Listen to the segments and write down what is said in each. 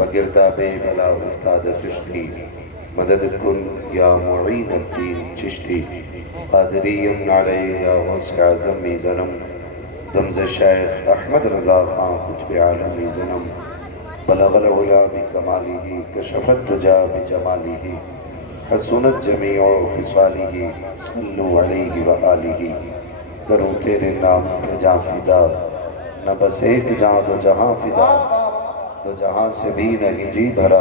بگرداب بلا افتاد کشتی مدد کن یا معین الدین چشتی قادریم علی یا غوث اعظم زنم دمز شیخ احمد رضا خان قطب عالمی زنم بلغ العلا بکمالہ کشف الدجا بجمالہ حسنت جمیع خصالہ صلو علیہ وآلہ کروں تیرے نام پہ جاں فدا نہ بس ایک جاں دو جہاں فدا دو جہاں سے بھی نہیں جی بھرا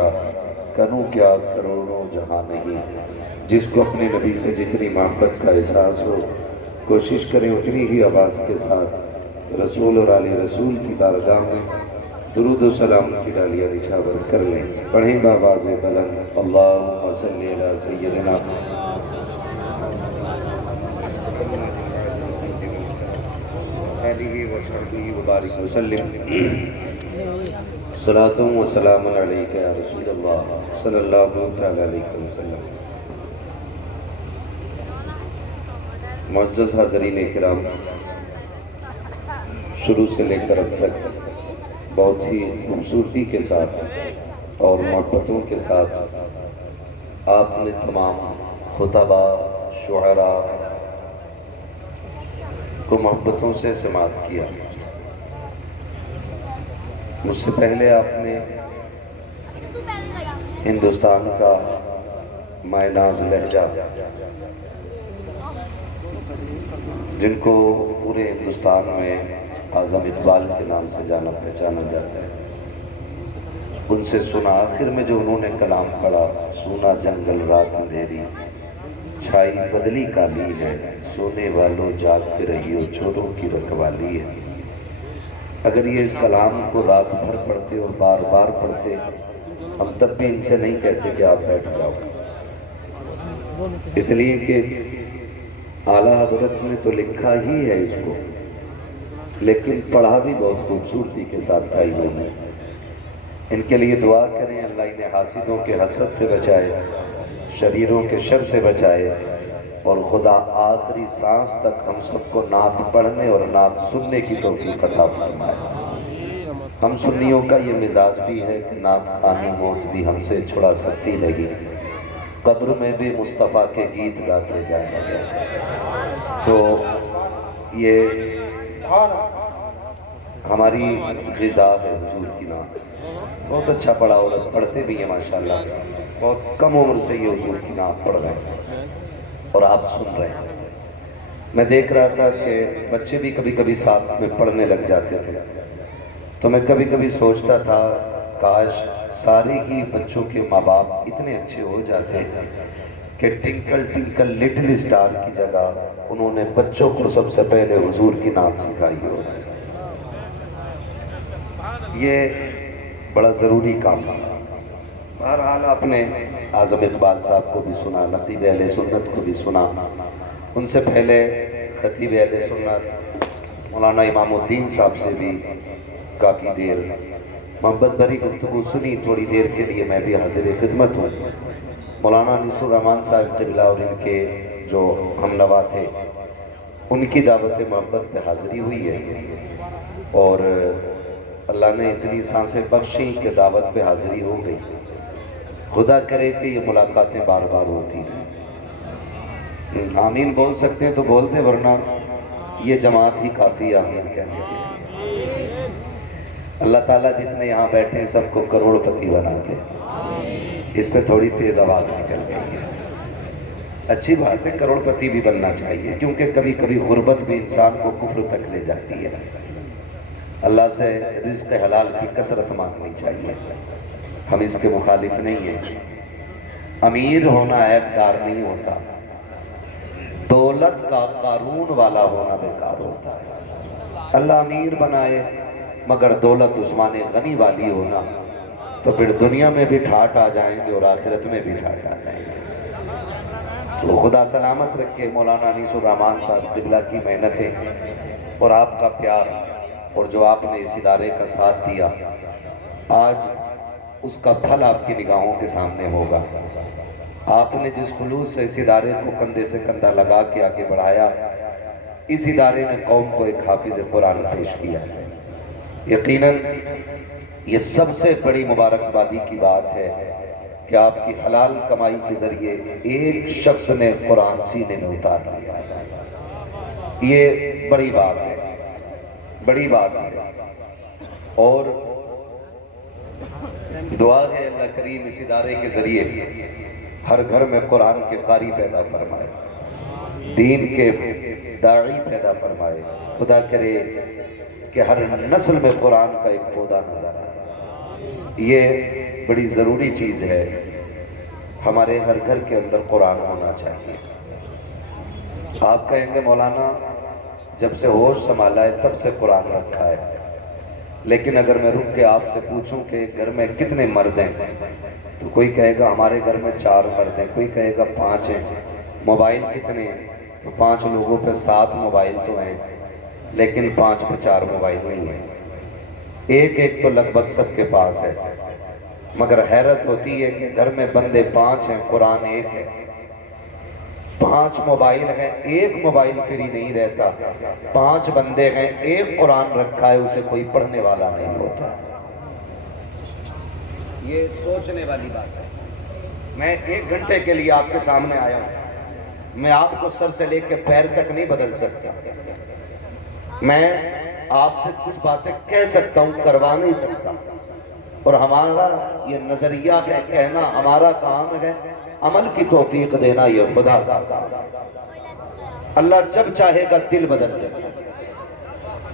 کروں کیا کروڑوں جہاں نہیں۔ جس کو اپنے نبی سے جتنی محبت کا احساس ہو کوشش کریں اتنی ہی آواز کے ساتھ رسول اور آل رسول کی بارگاہ میں درود و سلام کی ڈالیاں نچھاور کر لیں۔ پڑھیں بآواز بلند اللہم صلی علی سیدنا آلہ وصحبہ وبارک وسلم۔ صلاۃ و سلام علیک یا رسول اللہ صلی اللہ علیہ وسلم۔ معزز حاضرین کرام، شروع سے لے کر اب تک بہت ہی خوبصورتی کے ساتھ اور محبتوں کے ساتھ آپ نے تمام خطبہ شعراء کو محبتوں سے سماعت کیا۔ مجھ سے پہلے آپ نے ہندوستان کا مائے ناز لہجہ جن کو پورے ہندوستان میں اعظم اقبال کے نام سے جانا پہچانا جاتا ہے، ان سے سنا۔ آخر میں جو انہوں نے کلام پڑھا، سونا جنگل رات اندھیری چھائی بدلی کالی ہے، سونے والوں جاگتے رہیو چوروں کی رکھوالی ہے۔ اگر یہ اس کلام کو رات بھر پڑھتے اور بار بار پڑھتے، ہم تب بھی ان سے نہیں کہتے کہ آپ بیٹھ جاؤ، اس لیے کہ اعلیٰ حضرت نے تو لکھا ہی ہے اس کو، لیکن پڑھا بھی بہت خوبصورتی کے ساتھ تھا انہوں نے۔ ان کے لیے دعا کریں، اللہ انہیں حاسدوں کے حسد سے بچائے، شریروں کے شر سے بچائے، اور خدا آخری سانس تک ہم سب کو نعت پڑھنے اور نعت سننے کی توفیق عطا فرمائے۔ ہم سنیوں کا یہ مزاج بھی ہے کہ نعت خوانی موت بھی ہم سے چھڑا سکتی نہیں، قبر میں بھی مصطفیٰ کے گیت گاتے جائیں گے۔ تو یہ ہماری غذا ہے حضور کی نعت۔ بہت اچھا پڑھا، اور پڑھتے بھی ہیں ماشاءاللہ، بہت کم عمر سے یہ حضور کی نعت پڑھ رہے ہیں اور آپ سن رہے ہیں۔ میں دیکھ رہا تھا کہ بچے بھی کبھی کبھی ساتھ میں پڑھنے لگ جاتے تھے، تو میں کبھی کبھی سوچتا تھا کاش سارے ہی بچوں کے ماں باپ اتنے اچھے ہو جاتے کہ ٹنکل ٹنکل لٹل اسٹار کی جگہ انہوں نے بچوں کو سب سے پہلے حضور کی نعت سکھائی ہوتی۔ یہ بڑا ضروری کام تھا۔ بہرحال آپ نے اعظم اقبال صاحب کو بھی سنا، نقیب اہل سنت کو بھی سنا، ان سے پہلے خطیب اہل سنت مولانا امام الدین صاحب سے بھی کافی دیر محبت بھری گفتگو سنی۔ تھوڑی دیر کے لیے میں بھی حاضر خدمت ہوں۔ مولانا انیس الرحمن صاحب قبلہ اور ان کے جو ہم نوا تھے، ان کی دعوت محبت پہ حاضری ہوئی ہے، اور اللہ نے اتنی سانسیں بخشیں کہ دعوت پہ حاضری ہو گئی۔ خدا کرے کہ یہ ملاقاتیں بار بار ہوتی ہیں۔ آمین بول سکتے ہیں تو بولتے، ورنہ یہ جماعت ہی کافی ہے آمین کہنے کے لیے۔ اللہ تعالیٰ جتنے یہاں بیٹھے ہیں سب کو کروڑ پتی بنا کے، اس پہ تھوڑی تیز آواز نکل گئی ہے۔ اچھی بات ہے، کروڑ پتی بھی بننا چاہیے، کیونکہ کبھی کبھی غربت بھی انسان کو کفر تک لے جاتی ہے۔ اللہ سے رزق حلال کی کثرت مانگنی چاہیے، ہم اس کے مخالف نہیں ہیں۔ امیر ہونا عیب کار نہیں ہوتا، دولت کا قارون والا ہونا بیکار ہوتا ہے۔ اللہ امیر بنائے مگر دولت عثمان غنی والی ہونا، تو پھر دنیا میں بھی ٹھاٹ آ جائیں گے اور آخرت میں بھی ٹھاٹ آ جائیں گے۔ تو خدا سلامت رکھے۔ مولانا انیس الرحمن صاحب قبلہ کی محنتیں اور آپ کا پیار، اور جو آپ نے اس ادارے کا ساتھ دیا، آج اس کا پھل آپ کی نگاہوں کے سامنے ہوگا۔ آپ نے جس خلوص سے اس ادارے کو کندھے سے کندھا لگا کے آگے بڑھایا، اس ادارے نے قوم کو ایک حافظ قرآن پیش کیا۔ یقیناً یہ سب سے بڑی مبارکبادی کی بات ہے کہ آپ کی حلال کمائی کے ذریعے ایک شخص نے قرآن سینے میں اتار لیا. یہ بڑی بات ہے، بڑی بات ہے. اور دعا ہے اللہ کریم اس ادارے کے ذریعے ہر گھر میں قرآن کے قاری پیدا فرمائے، دین کے داعی پیدا فرمائے. خدا کرے کہ ہر نسل میں قرآن کا ایک پودا نظر آئے. یہ بڑی ضروری چیز ہے. ہمارے ہر گھر کے اندر قرآن ہونا چاہیے. آپ کہیں گے مولانا جب سے ہوش سنبھالا ہے تب سے قرآن رکھا ہے، لیکن اگر میں رک کے آپ سے پوچھوں کہ گھر میں کتنے مرد ہیں تو کوئی کہے گا ہمارے گھر میں 4 مرد ہیں، کوئی کہے گا 5 ہیں. موبائل کتنے ہیں تو 5 لوگوں پہ 7 موبائل تو ہیں، لیکن 5 پہ 4 موبائل نہیں ہیں. ایک تو لگ بھگ سب کے پاس ہے. مگر حیرت ہوتی ہے کہ گھر میں بندے 5 ہیں، قرآن 1 ہے. 5 موبائل ہیں، 1 موبائل فری نہیں رہتا. 5 بندے ہیں، 1 قرآن رکھا ہے، اسے کوئی پڑھنے والا نہیں ہوتا. یہ سوچنے والی بات ہے. میں 1 گھنٹے کے لیے آپ کے سامنے آیا ہوں. میں آپ کو سر سے لے کے پیر تک نہیں بدل سکتا. میں آپ سے کچھ باتیں کہہ سکتا ہوں، کروا نہیں سکتا. اور ہمارا یہ نظریہ ہے کہنا، ہمارا کام ہے عمل کی توفیق دینا، یہ خدا کا کام ہے. اللہ جب چاہے گا دل بدل دے گا.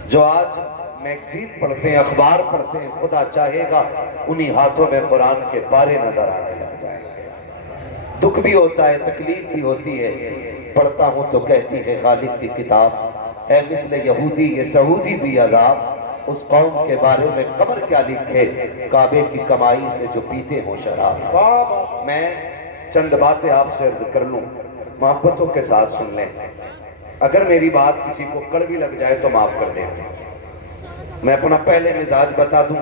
جو آج میگزین پڑھتے ہیں، اخبار پڑھتے ہیں، خدا چاہے گا انہی ہاتھوں میں قرآن کے پارے نظر آنے لگ جائیں. دکھ بھی ہوتا ہے، تکلیف بھی ہوتی ہے. پڑھتا ہوں تو کہتی ہے خالق کی کتاب ہے مثل یہودی یہ سعودی بھی عذاب. اس قوم کے بارے میں قمر کیا لکھے، کعبے کی کمائی سے جو پیتے ہوں شراب. میں چند باتیں آپ سے عرض کر لوں، محبتوں کے ساتھ سن لیں. اگر میری بات کسی کو کڑوی لگ جائے تو معاف کر دیں. میں اپنا پہلے مزاج بتا دوں،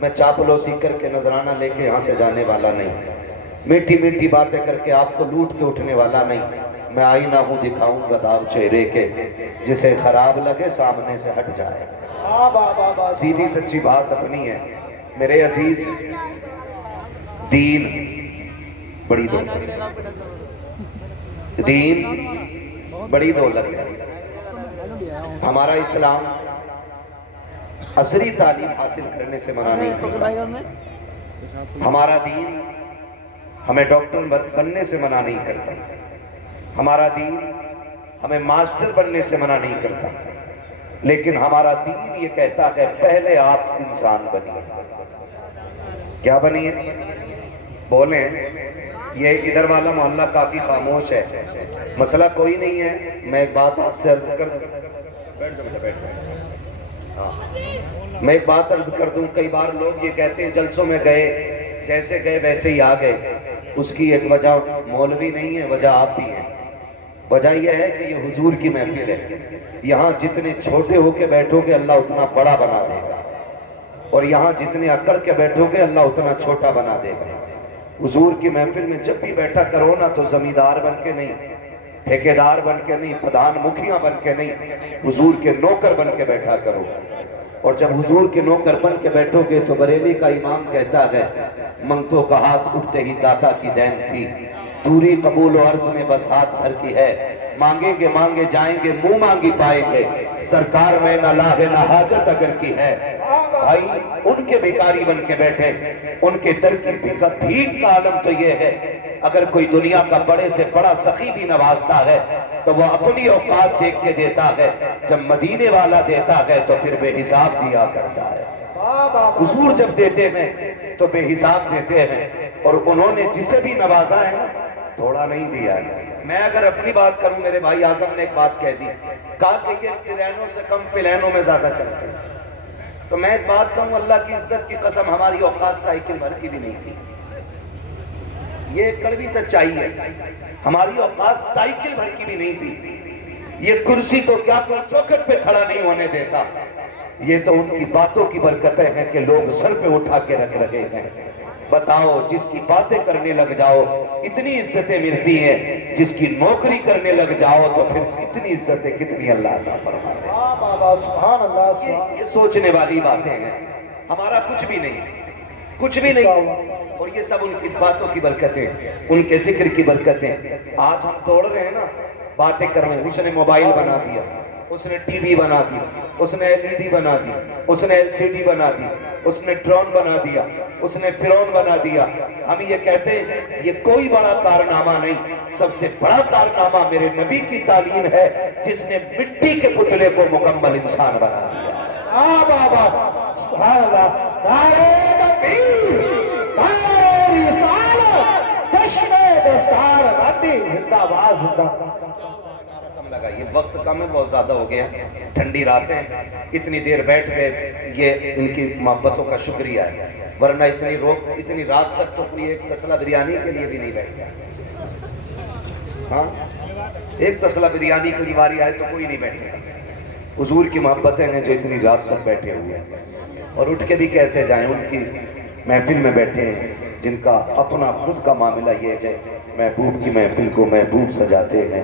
میں چاپلوسی کر کے نذرانہ لے کے یہاں سے جانے والا نہیں. میٹھی میٹھی باتیں کر کے آپ کو لوٹ کے اٹھنے والا نہیں. میں آئینہ ہوں دکھاؤں گا داغ چہرے کے، جسے خراب لگے سامنے سے ہٹ جائے. سیدھی سچی بات اپنی ہے. میرے عزیز، دین بڑی دولت ہے. دین بڑی دولت ہے. ہمارا اسلام عصری تعلیم حاصل کرنے سے منع نہیں کرتا. ہمارا دین ہمیں ڈاکٹر بننے سے منع نہیں کرتا. ہمارا دین ہمیں ماسٹر بننے سے منع نہیں کرتا. لیکن ہمارا دین یہ کہتا ہے پہلے آپ انسان بنیے. کیا بنیے؟ بولیں. یہ ادھر والا محلہ کافی خاموش ہے. مسئلہ کوئی نہیں ہے. میں ایک بات آپ سے عرض کر دوں. میں ایک بات عرض کر دوں. کئی بار لوگ یہ کہتے ہیں جلسوں میں گئے، جیسے گئے ویسے ہی آ گئے. اس کی ایک وجہ مولوی نہیں ہے، وجہ آپ بھی ہیں. وجہ یہ ہے کہ یہ حضور کی محفل ہے. یہاں جتنے چھوٹے ہو کے بیٹھو گے اللہ اتنا بڑا بنا دے گا، اور یہاں جتنے اکڑ کے بیٹھو گے اللہ اتنا چھوٹا بنا دے گا. حضور کی محفل میں جب بھی بیٹھا کرو نا تو زمیندار بن کے نہیں، ٹھیکیدار بن کے نہیں، پردھان مکھیاں بن کے نہیں، حضور کے نوکر بن کے بیٹھا کرو. اور جب حضور کے نوکر بن کے بیٹھو گے تو بریلی کا امام کہتا ہے منگتوں کا ہاتھ اٹھتے ہی داتا کی دین تھی، دوری قبول و عرض میں بس ہاتھ بھر کی ہے. مانگیں گے مانگے جائیں گے، منہ مانگی پائیں گے، سرکار میں نہ لاغ نہ حاجت اگر کی ہے. بھائی ان کے بھیکاری بن کے بیٹھے، ان کے در کی بھیک کا عالم تو یہ ہے اگر کوئی دنیا کا بڑے سے بڑا سخی بھی نوازتا ہے تو وہ اپنی اوقات دیکھ کے دیتا ہے. جب مدینے والا دیتا ہے تو پھر بے حساب دیا کرتا ہے. حضور جب دیتے ہیں تو بے حساب دیتے ہیں، اور انہوں نے جسے بھی نوازا ہے تھوڑا نہیں دیا ہے. میں اگر اپنی بات کروں، میرے بھائی اعظم نے ایک بات کہہ دی، کہا کہ یہ ٹرینوں سے کم پلینوں میں زیادہ چلتے ہیں. تو میں ایک بات کہوں، اللہ کی عزت کی قسم ہماری اوقات سائیکل بھر کی بھی نہیں تھی. یہ کڑوی سچائی ہے. ہماری اوقات سائیکل بھر کی بھی نہیں تھی. یہ کرسی تو کیا کوئی چوکھٹ پہ کھڑا نہیں ہونے دیتا. یہ تو ان کی باتوں کی برکتیں ہیں کہ لوگ سر پہ اٹھا کے رکھ رہے ہیں. بتاؤ، جس کی باتیں کرنے لگ جاؤ اتنی عزتیں ملتی ہیں، جس کی نوکری کرنے لگ جاؤ تو پھر اتنی عزتیں کتنی اللہ عطا فرماتے ہیں. سبحان اللہ یہ سوچنے والی باتیں ہیں. ہمارا کچھ بھی نہیں, کچھ بھی نہیں, اور یہ سب ان کی باتوں کی برکتیں, ان کے ذکر کی برکتیں. آج ہم دوڑ رہے ہیں نا, باتیں کر رہے ہیں. اس نے موبائل بنا دیا, اس نے ٹی وی بنا دی, اس نے LED بنا دی, اس نے LCD بنا دی, اس نے ڈرون بنا دیا, اس نے فرعون بنا دیا. ہم یہ کہتے ہیں یہ کوئی بڑا کارنامہ نہیں. سب سے بڑا کارنامہ میرے نبی کی تعلیم ہے, جس نے مٹی کے پتلے کو مکمل انسان بنا دیا. سبحان اللہ. نعرہ تکبیر, نعرہ رسالت, جشن دستار نبی زندہ باد زندہ. لگا یہ وقت کم ہے, بہت زیادہ ہو گیا, ٹھنڈی راتیں, اتنی دیر بیٹھ گئے, یہ ان کی محبتوں کا شکریہ ہے. ورنہ اتنی رات تک تو کوئی ایک تسلا بریانی کے لیے بھی نہیں بیٹھتا. ہاں, ایک تسلا بریانی کی باری آئے تو کوئی نہیں بیٹھے گا. حضور کی محبتیں ہیں جو اتنی رات تک بیٹھے ہوئے ہیں, اور اٹھ کے بھی کیسے جائیں. ان کی محفل میں بیٹھے ہیں جن کا اپنا خود کا معاملہ یہ ہے کہ محبوب کی محفل کو محبوب سجاتے ہیں,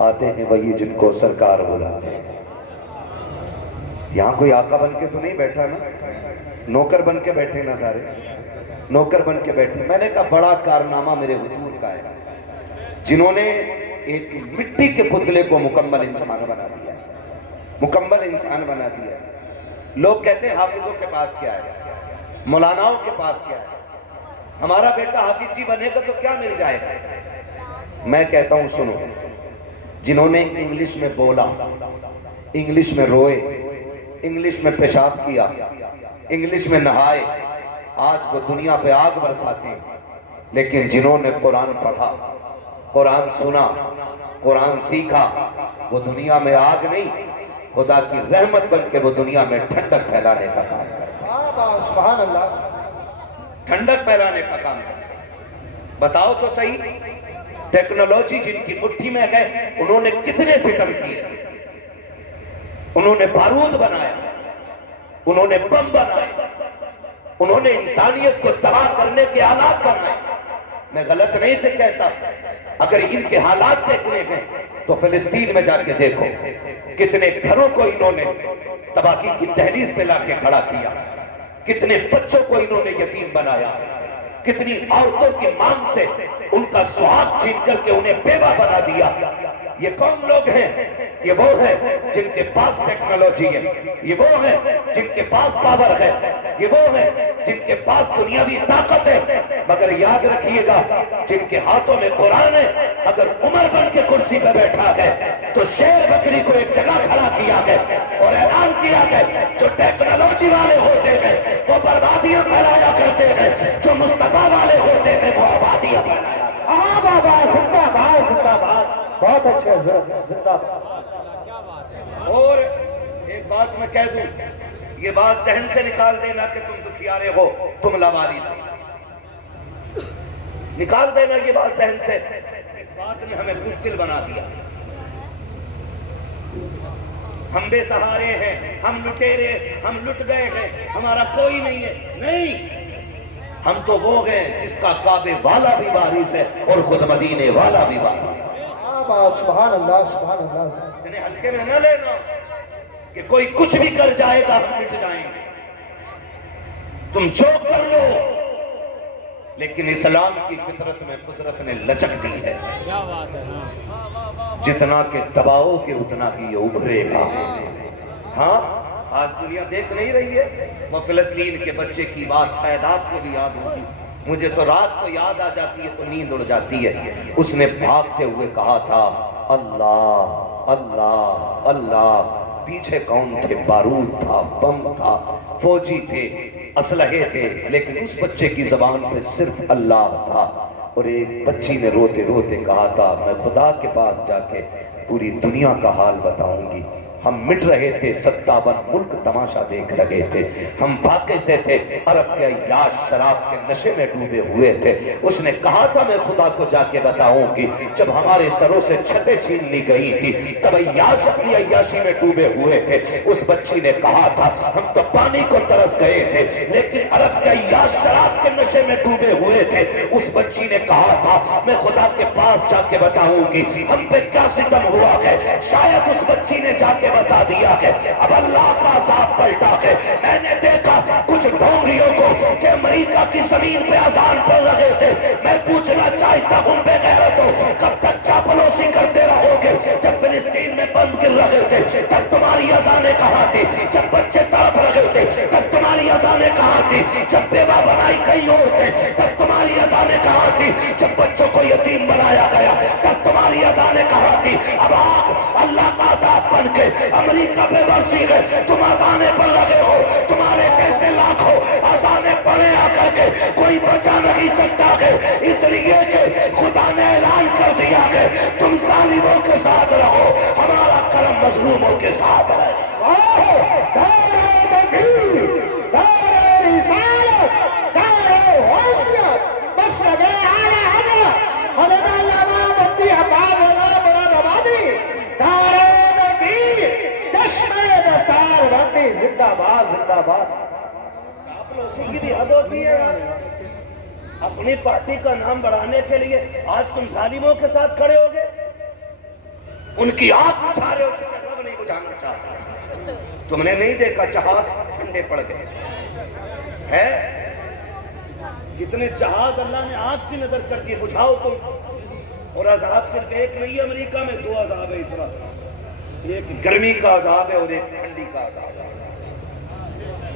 آتے ہیں وہی جن کو سرکار بلاتے ہیں. یہاں کوئی آقا بن کے تو نہیں بیٹھا نا, نوکر بن کے بیٹھے نا, سارے نوکر بن کے بیٹھے. میں نے کہا بڑا کارنامہ میرے حضور کا ہے, جنہوں نے ایک مٹی کے پتلے کو مکمل انسان بنا دیا, مکمل انسان بنا دیا. لوگ کہتے ہیں حافظوں کے پاس کیا ہے, مولاناؤں کے پاس کیا ہے, ہمارا بیٹا حافظ جی بنے گا تو کیا مل جائے گا. میں کہتا ہوں سنو, جنہوں نے انگلش میں بولا, انگلش میں روئے, انگلش میں پیشاب کیا, انگلش میں نہائے, آج وہ دنیا پہ آگ برساتے ہیں. لیکن جنہوں نے قرآن پڑھا, قرآن سنا, قرآن سیکھا, وہ دنیا میں آگ نہیں, خدا کی رحمت بن کے وہ دنیا میں ٹھنڈک پھیلانے کا کام کرتے ہیں. سبحان اللہ. ٹھنڈک پھیلانے کا کام کرتے ہیں. بتاؤ تو صحیح, ٹیکنالوجی جن کی مٹھی میں ہے, انہوں نے کتنے ستم کیے. انہوں نے بارود بنایا, انہوں نے بم بنائے, انہوں نے انسانیت کو تباہ کرنے کے آلات بنائے. میں غلط نہیں تھے کہتا. اگر ان کے حالات دیکھنے ہیں تو فلسطین میں جا کے دیکھو, کتنے گھروں کو انہوں نے تباہی کی دہلیز پہ لا کے کھڑا کیا, کتنے بچوں کو انہوں نے یتیم بنایا, کتنی عورتوں کی مانگ سے ان کا سہاگ چھین کر کے انہیں بیوہ بنا دیا. یہ کون لوگ ہیں؟ یہ وہ ہیں جن کے پاس ٹیکنالوجی ہے, یہ وہ ہیں جن کے پاس پاور ہے, یہ وہ ہیں جن کے پاس دنیاوی طاقت ہے. مگر یاد رکھیے گا, جن کے ہاتھوں میں قرآن ہے, اگر عمر بن کے کرسی پہ بیٹھا ہے تو شیر بکری کو ایک جگہ کھڑا کیا گیا اور اعلان کیا گیا, جو ٹیکنالوجی والے ہوتے ہیں وہ بربادیاں پھیلایا کرتے ہیں, جو مصطفیٰ والے ہوتے ہیں وہ آبادیاں پھیلایا. زندہ باد زندہ باد. بہت اچھے حضرت, زندہ باد. اور ایک بات میں کہہ دوں, یہ بات ذہن سے نکال دینا کہ تم دکھیارے ہو, تم لاوارث ہو, نکال دینا یہ بات ذہن سے. اس بات نے ہمیں بزدل بنا دیا. ہم بے سہارے ہیں, ہم لٹیرے, ہم لٹ گئے ہیں, ہمارا کوئی نہیں ہے. نہیں, ہم تو وہ ہیں جس کا کعبے والا بھی وارث ہے اور خود مدینے والا بھی وارث ہے. سبحان اللہ, سبحان اللہ. اتنے ہلکے میں نہ لینا کہ کوئی کچھ بھی کر جائے گا ہم مٹ جائیں گے. تم جو کر لو, لیکن اسلام کی فطرت میں قدرت نے لچک دی ہے, جتنا کہ دباؤ کے اتنا ہی یہ ابھرے گا. ہاں, آج دنیا دیکھ نہیں رہی ہے, وہ فلسطین کے بچے کی بات شاید آپ کو بھی یاد ہوگی. مجھے تو رات کو یاد آ جاتی ہے تو نیند اڑ جاتی ہے. اس نے بھاگتے ہوئے کہا تھا اللہ اللہ اللہ. پیچھے کون تھے؟ بارود تھا, بم تھا, فوجی تھے, اسلحے تھے, لیکن اس بچے کی زبان پہ صرف اللہ تھا. اور ایک بچی نے روتے روتے کہا تھا, میں خدا کے پاس جا کے پوری دنیا کا حال بتاؤں گی. ہم مٹ رہے تھے, 57 ملک تماشا دیکھ رہے تھے, ہم واقع سے تھے, عرب کے عیاش شراب کے نشے میں ڈوبے ہوئے تھے. اس نے کہا تھا میں خدا کو جا کے بتاؤں گی. جب ہمارے سروں سے چھتیں چھین لی گئی تھی تب عیاش اپنی عیاشی میں ڈوبے ہوئے تھے. اس بچی نے کہا تھا ہم تو پانی کو ترس گئے تھے, لیکن عرب کے عیاش شراب کے نشے میں ڈوبے ہوئے تھے. اس بچی نے کہا تھا میں خدا کے پاس جا کے بتاؤں گی ہم پہ کیا ستم ہوا ہے. شاید اس بچی نے جا کے کے بتا دیا کہ اب اللہ کا عذاب پلٹا کے میں نے دیکھا کچھ ڈھونگیوں کو کہ امریکہ کی زمین پہ اذان پڑھ رہے تھے. میں پوچھنا چاہتا ہوں بے غیرتو کب تک چاپلوسی کرتے رہو گے؟ جب فلسطین میں بم گر رہے تھے تب تمہاری اذانیں کہاں تھی؟ جب بچے تڑپ رہے تھے تب تمہاری اذانیں کہاں تھی؟ جب بیوہ بنائی کئی عورتیں تب تمہاری اذانیں کہاں تھی؟ جب بچوں کو یتیم بنایا گیا تب تمہاری اذانیں کہاں تھی؟ اب آگ اللہ کا عذاب بن کے امریکہ پہ برسی ہے، تم اذانیں پڑھ رہے ہو. تمہارے جیسے لاکھوں اذانیں پڑھے آ کر کے کوئی بچا نہیں سکتا ہے، اس لیے کہ خدا نے اعلان کر دیا کہ تم ظالموں کے ساتھ رہو، ہمارا کرم مظلوموں کے ساتھ رہے. زندہ باد زندہ باد. چاپلوسی کی بھی حد ہوتی ہے یار. اپنی پارٹی کا نام بڑھانے کے لیے آج تم ظالموں کے ساتھ کھڑے ہو گئے. ان کی آگ بجھا رہے ہو جسے رب نہیں بجھانا چاہتا. تم نے نہیں دیکھا جہاز ٹھنڈے پڑ گئے ہے؟ کتنے جہاز اللہ نے آگ کی نظر کر دیے. بجھاؤ تم. اور عذاب صرف ایک نہیں ہے امریکہ میں، دو عذاب ہے اس وقت. ایک گرمی کا عذاب ہے اور ایک ٹھنڈی کا عذاب ہے.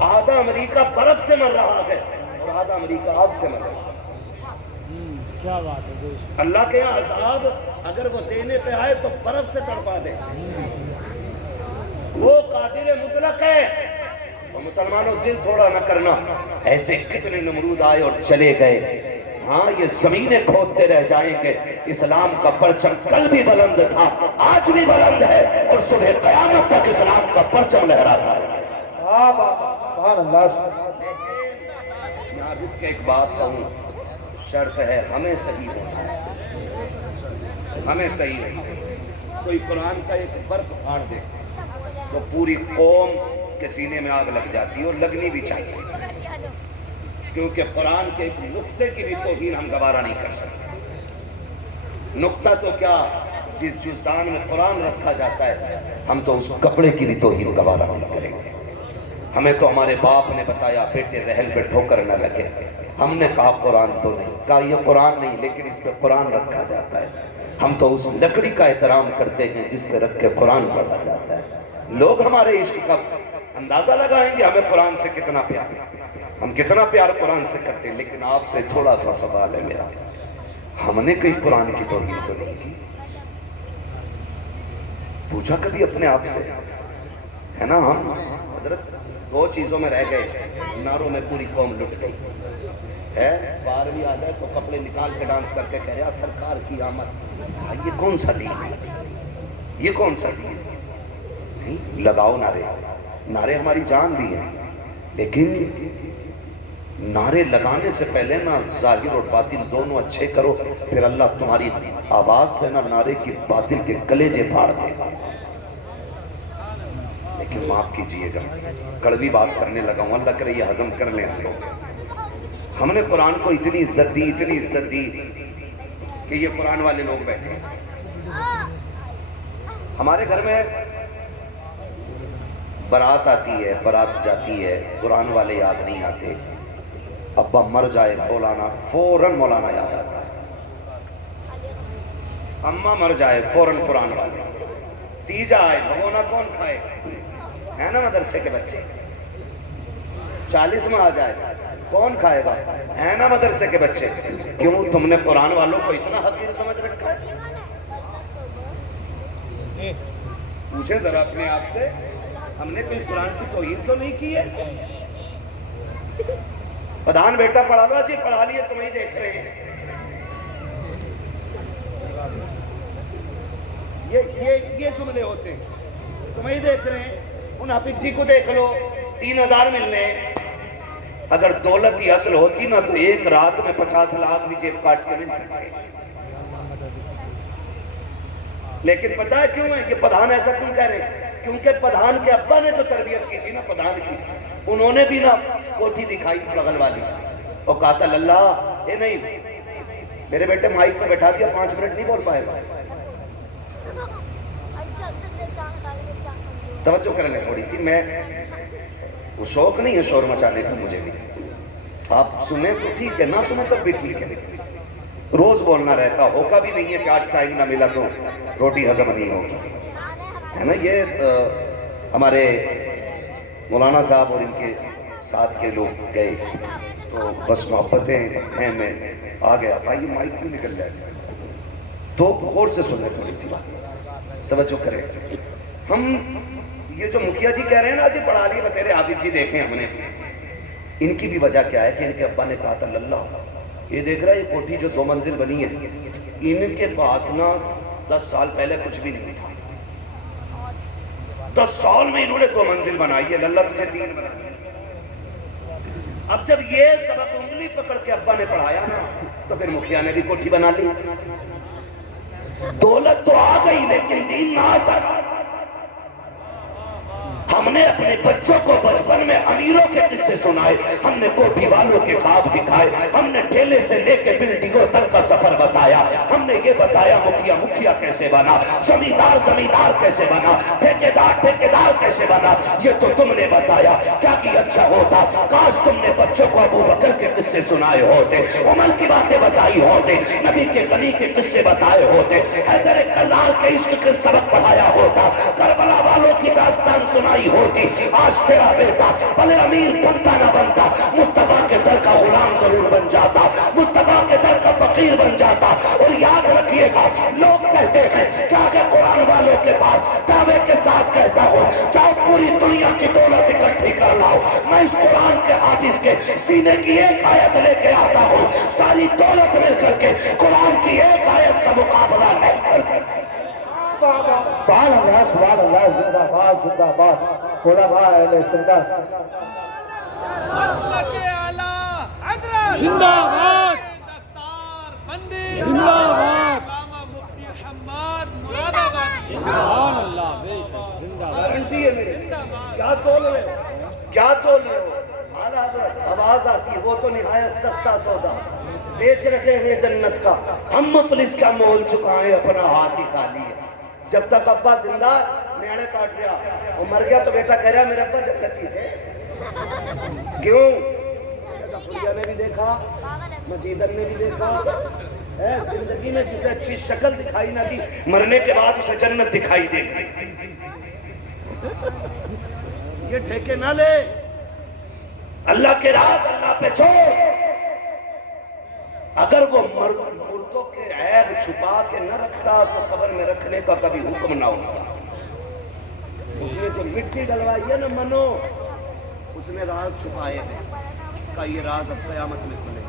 آدھا امریکہ برف سے مر رہا ہے اور آدھا امریکہ آگ سے مر رہا ہے. کیا بات ہے. اللہ کے یہاں عذاب اگر وہ دینے پہ آئے تو برف سے تڑپا دے. وہ قادر مطلق ہے. اور مسلمانوں دل تھوڑا نہ کرنا، ایسے کتنے نمرود آئے اور چلے گئے. ہاں یہ زمینیں کھودتے رہ جائیں گے. اسلام کا پرچم کل بھی بلند تھا، آج بھی بلند ہے اور صبح قیامت تک اسلام کا پرچم لہراتا رہے. سبحان اللہ. لیکن یہاں رک کے ایک بات کہوں، شرط ہے ہمیں صحیح ہونا ہے. ہمیں صحیح ہونا. کوئی قرآن کا ایک برق پھاڑ دے تو پوری قوم کے سینے میں آگ لگ جاتی ہے، اور لگنی بھی چاہیے. کیونکہ قرآن کے ایک نقطے کی بھی توہین ہم گوارا نہیں کر سکتے. نقطہ تو کیا، جس جزدان میں قرآن رکھا جاتا ہے ہم تو اس کپڑے کی بھی توہین گوارا نہیں کریں گے. ہمیں تو ہمارے باپ نے بتایا بیٹے رحل پہ ٹھوکر نہ لگے. ہم نے کہا قرآن تو نہیں، کہا یہ قرآن نہیں لیکن اس پہ قرآن رکھا جاتا ہے. ہم تو اس لکڑی کا احترام کرتے ہیں جس پہ رکھ کے قرآن پڑھا جاتا ہے. لوگ ہمارے عشق کا اندازہ لگائیں گے ہمیں قرآن سے کتنا پیار ہے. ہم کتنا پیار قرآن سے کرتے ہیں. لیکن آپ سے تھوڑا سا سوال ہے میرا، ہم نے کہیں قرآن کی توہین تو نہیں کی؟ پوچھا کبھی اپنے آپ سے؟ ہے نا ہم حضرت دو چیزوں میں رہ گئے. نعروں میں پوری قوم لٹ گئی ہے. 12ویں آ جائے تو کپڑے نکال کے ڈانس کر کے کہہ رہا سرکار کی آمد. یہ کون سا دین ہے؟ یہ کون سا دین ہے؟ نہیں، لگاؤ نعرے. نعرے ہماری جان بھی ہیں، لیکن نعرے لگانے سے پہلے نا ظاہر اور باطن دونوں اچھے کرو، پھر اللہ تمہاری آواز سے نا نعرے کی باطل کے کلیجے پھاڑ دے گا. لیکن معاف کیجئے گا، کڑوی بات کرنے لگا ہوں، اللہ کرے یہ ہضم کر لیں ہم لوگ. ہم نے قرآن کو اتنی عزت دی، اتنی عزت دی کہ یہ قرآن والے لوگ بیٹھے ہیں. ہمارے گھر میں برات آتی ہے، برات جاتی ہے، قرآن والے یاد نہیں آتے. ابا مر جائے فوراً مولانا یاد آتا ہے. اماں مر جائے فوراً قرآن والے. تیجا آئے بھگونا کون کھائے؟ ہے نا مدرسے کے بچے. 40واں آ جائے کون کھائے گا؟ ہے نا مدرسے کے بچے. کیوں تم نے قرآن والوں کو اتنا حقیر سمجھ رکھا ہے؟ پوچھے ذرا اپنے آپ سے، ہم نے کوئی قرآن کی توہین تو نہیں کی ہے؟ پردھان بیٹا پڑھا لو جی، پڑھا لیے تمہیں دیکھ رہے ہیں. یہ جملے ہوتے ہیں، تمہیں دیکھ رہے ہیں. ان حافظ جی کو دیکھ لو، 3000 ملنے. اگر دولت ہی اصل ہوتی نا تو ایک رات میں 50 لاکھ بھی جیب کاٹ کے مل سکتے. لیکن پتہ ہے کیوں ہے یہ پردھان ایسا کیوں کہہ رہے ہیں؟ کیونکہ پردھان کے ابا نے جو تربیت کی تھی نا پردھان کی، انہوں نے بھی نا کوٹھی دکھائی بغل والی اور کہا تھا للہ اے نہیں میرے بیٹے مائک پہ بیٹھا دیا 5 منٹ نہیں بول پائے گا. توجہ کر لیں تھوڑی سی. میں وہ شوق نہیں ہے شور مچانے کا مجھے بھی. آپ سنیں تو ٹھیک ہے, نہ سنیں تب بھی ٹھیک ہے. روز بولنا رہتا, ہوگا بھی نہیں ہے کہ آج ٹائم نہ ملا تو روٹی ہضم نہیں ہوگی, ہے نا. یہ ہمارے مولانا صاحب اور ان کے ساتھ کے لوگ گئے تو بس محبتیں ہیں, میں آ گیا. بھائی یہ مائک کیوں نکل رہا ہے ایسے؟ تو غور سے سنیں تھوڑی سی بات, توجہ کریں. ہم یہ جو مکھیا جی کہہ رہے ہیں نا, جی پڑھا لی بتیرے عابد جی دیکھیں ہم نے, ان کی بھی وجہ کیا ہے کہ ان کے ابا نے کہا تھا للہ یہ دیکھ رہا ہے یہ کوٹھی جو 2 منزل بنی ہے, ان کے پاس نا 10 سال پہلے کچھ بھی نہیں تھا. 10 سال میں انہوں نے 2 منزل بنائی ہے, للہ تجھے 3 بنائی. اب جب یہ سبق انگلی پکڑ کے ابا نے پڑھایا نا, تو پھر مکھیا نے بھی کوٹھی بنا لی. دولت تو آ گئی لیکن دین نہ آ سکا. ہم نے اپنے بچوں کو بچپن میں امیروں کے قصے سنائے, ہم نے کوٹھی والوں کے خواب دکھائے, ہم نے ٹھیلے سے لے کے بلڈنگوں تک کا سفر بتایا, ہم نے یہ بتایا مکھیا مکھیا کیسے بنا, زمیندار زمیندار کیسے بنا, ٹھیکیدار ٹھیکیدار کیسے بنا. یہ تو تم نے بتایا. کیا کہ اچھا ہوتا کاش تم نے بچوں کو ابو بکر کے قصے سنائے ہوتے, عمر کی باتیں بتائی ہوتے, نبی کے غنی کے قصے بتائے ہوتے, حیدر کرار کے عشق کے سبق پڑھایا ہوتا, کربلا والوں کی داستان سنائی ہوتی. آج تیرا بیٹا بھلے امیر بنتا نہ بنتا, مصطفیٰ کے در کا غلام ضرور بن جاتا, مصطفیٰ کے در کا فقیر بن جاتا. اور یاد رکھیے گا, لوگ کہتے ہیں کیا کہ قرآن والوں کے پاس دعوے کے ساتھ کہتا ہوں چاہو پوری دنیا کی دولت اکٹھی کر لاؤ, میں اس قرآن کے حافظ کے سینے کی ایک آیت لے کے آتا ہوں, ساری دولت مل کر کے قرآن کی ایک آیت کا مقابلہ نہیں کر سکتی. سبحان اللہ سبحان اللہ, زندہ باد زندہ باد علماء اہل سنت. زندہ باد دستار بندی, زندہ باد علامہ مفتی حماد مراد آبادی. سبحان اللہ, بے شک زندہ باد. گارنٹی ہے میرے. کیا تول رہے ہو, کیا تول رہے ہو؟ اعلیٰ حضرت آواز آتی ہے, وہ تو نہایت سستا سودا بیچ رہے ہیں جنت کا, ہم مفلس کا مول چکائیں اپنا ہاتھ ہی خالی ہے. جب تک ابا زندہ نیاڑے کاٹ رہا, وہ مر گیا تو بیٹا کہہ رہا میرے ابا جنتی تھے. کیوں؟ غفوریہ نے بھی دیکھا, مجیدن نے بھی دیکھا, زندگی میں جسے اچھی شکل دکھائی نہ دی, مرنے کے بعد اسے جنت دکھائی دے گی. یہ ٹھیکے نہ لے, اللہ کے راز اللہ پہ چھوڑ. اگر وہ مردوں کے عیب چھپا کے نہ رکھتا تو قبر میں رکھنے کا کبھی حکم نہ ہوتا. اس نے جو مٹی ڈلوائی ہے نا منو, اس نے راز چھپائے ہیں, کا یہ راز اب قیامت میں کھلے.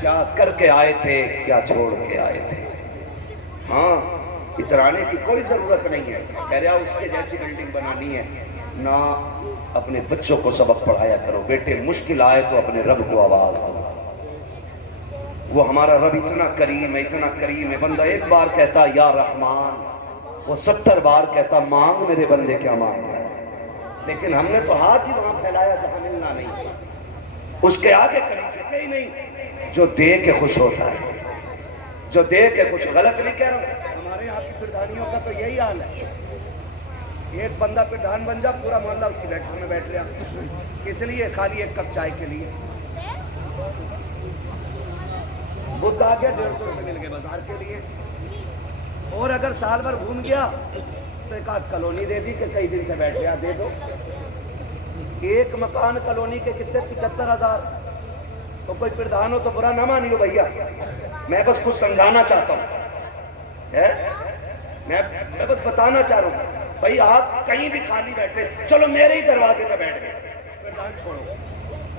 کیا کر کے آئے تھے, کیا چھوڑ کے آئے تھے. ہاں, اترانے کی کوئی ضرورت نہیں ہے. کہہ رہا اس کے جیسی بلڈنگ بنانی ہے نہ, اپنے بچوں کو سبق پڑھایا کرو. بیٹے مشکل آئے تو اپنے رب کو آواز دو. وہ ہمارا رب اتنا کریم ہے, اتنا کریم ہے. بندہ ایک بار کہتا یا رحمان, وہ 70 بار کہتا مانگ میرے بندے کیا مانگتا ہے. لیکن ہم نے تو ہاتھ ہی وہاں پھیلایا جہاں ملنا نہیں, اس کے آگے کبھی جھکے ہی نہیں. جو دے کے خوش ہوتا ہے, جو دے کے خوش. غلط نہیں کہہ رہا ہوں, ہمارے یہاں کی پردھانیوں کا تو یہی حال ہے. ایک بندہ پردھان بن جا, پورا محلہ اس کی بیٹھک میں بیٹھ رہا. کس لیے؟ خالی ایک کپ چائے کے لیے. بدھ آ گیا, 150 روپے مل گئے بازار کے لیے. اور اگر سال بھر گھوم گیا تو ایک آدھ کالونی دے دی کہ کئی دن سے بیٹھ رہا, دے دو. ایک مکان کالونی کے کتنے 75,000. تو کوئی پردھان ہو تو برا نہ مانیو بھیا, میں بس کچھ سمجھانا چاہتا ہوں, میں بس بتانا چاہ رہا ہوں. بھائی آپ کہیں بھی خالی بیٹھے, چلو میرے ہی دروازے پہ بیٹھ گئے, پردھان چھوڑو.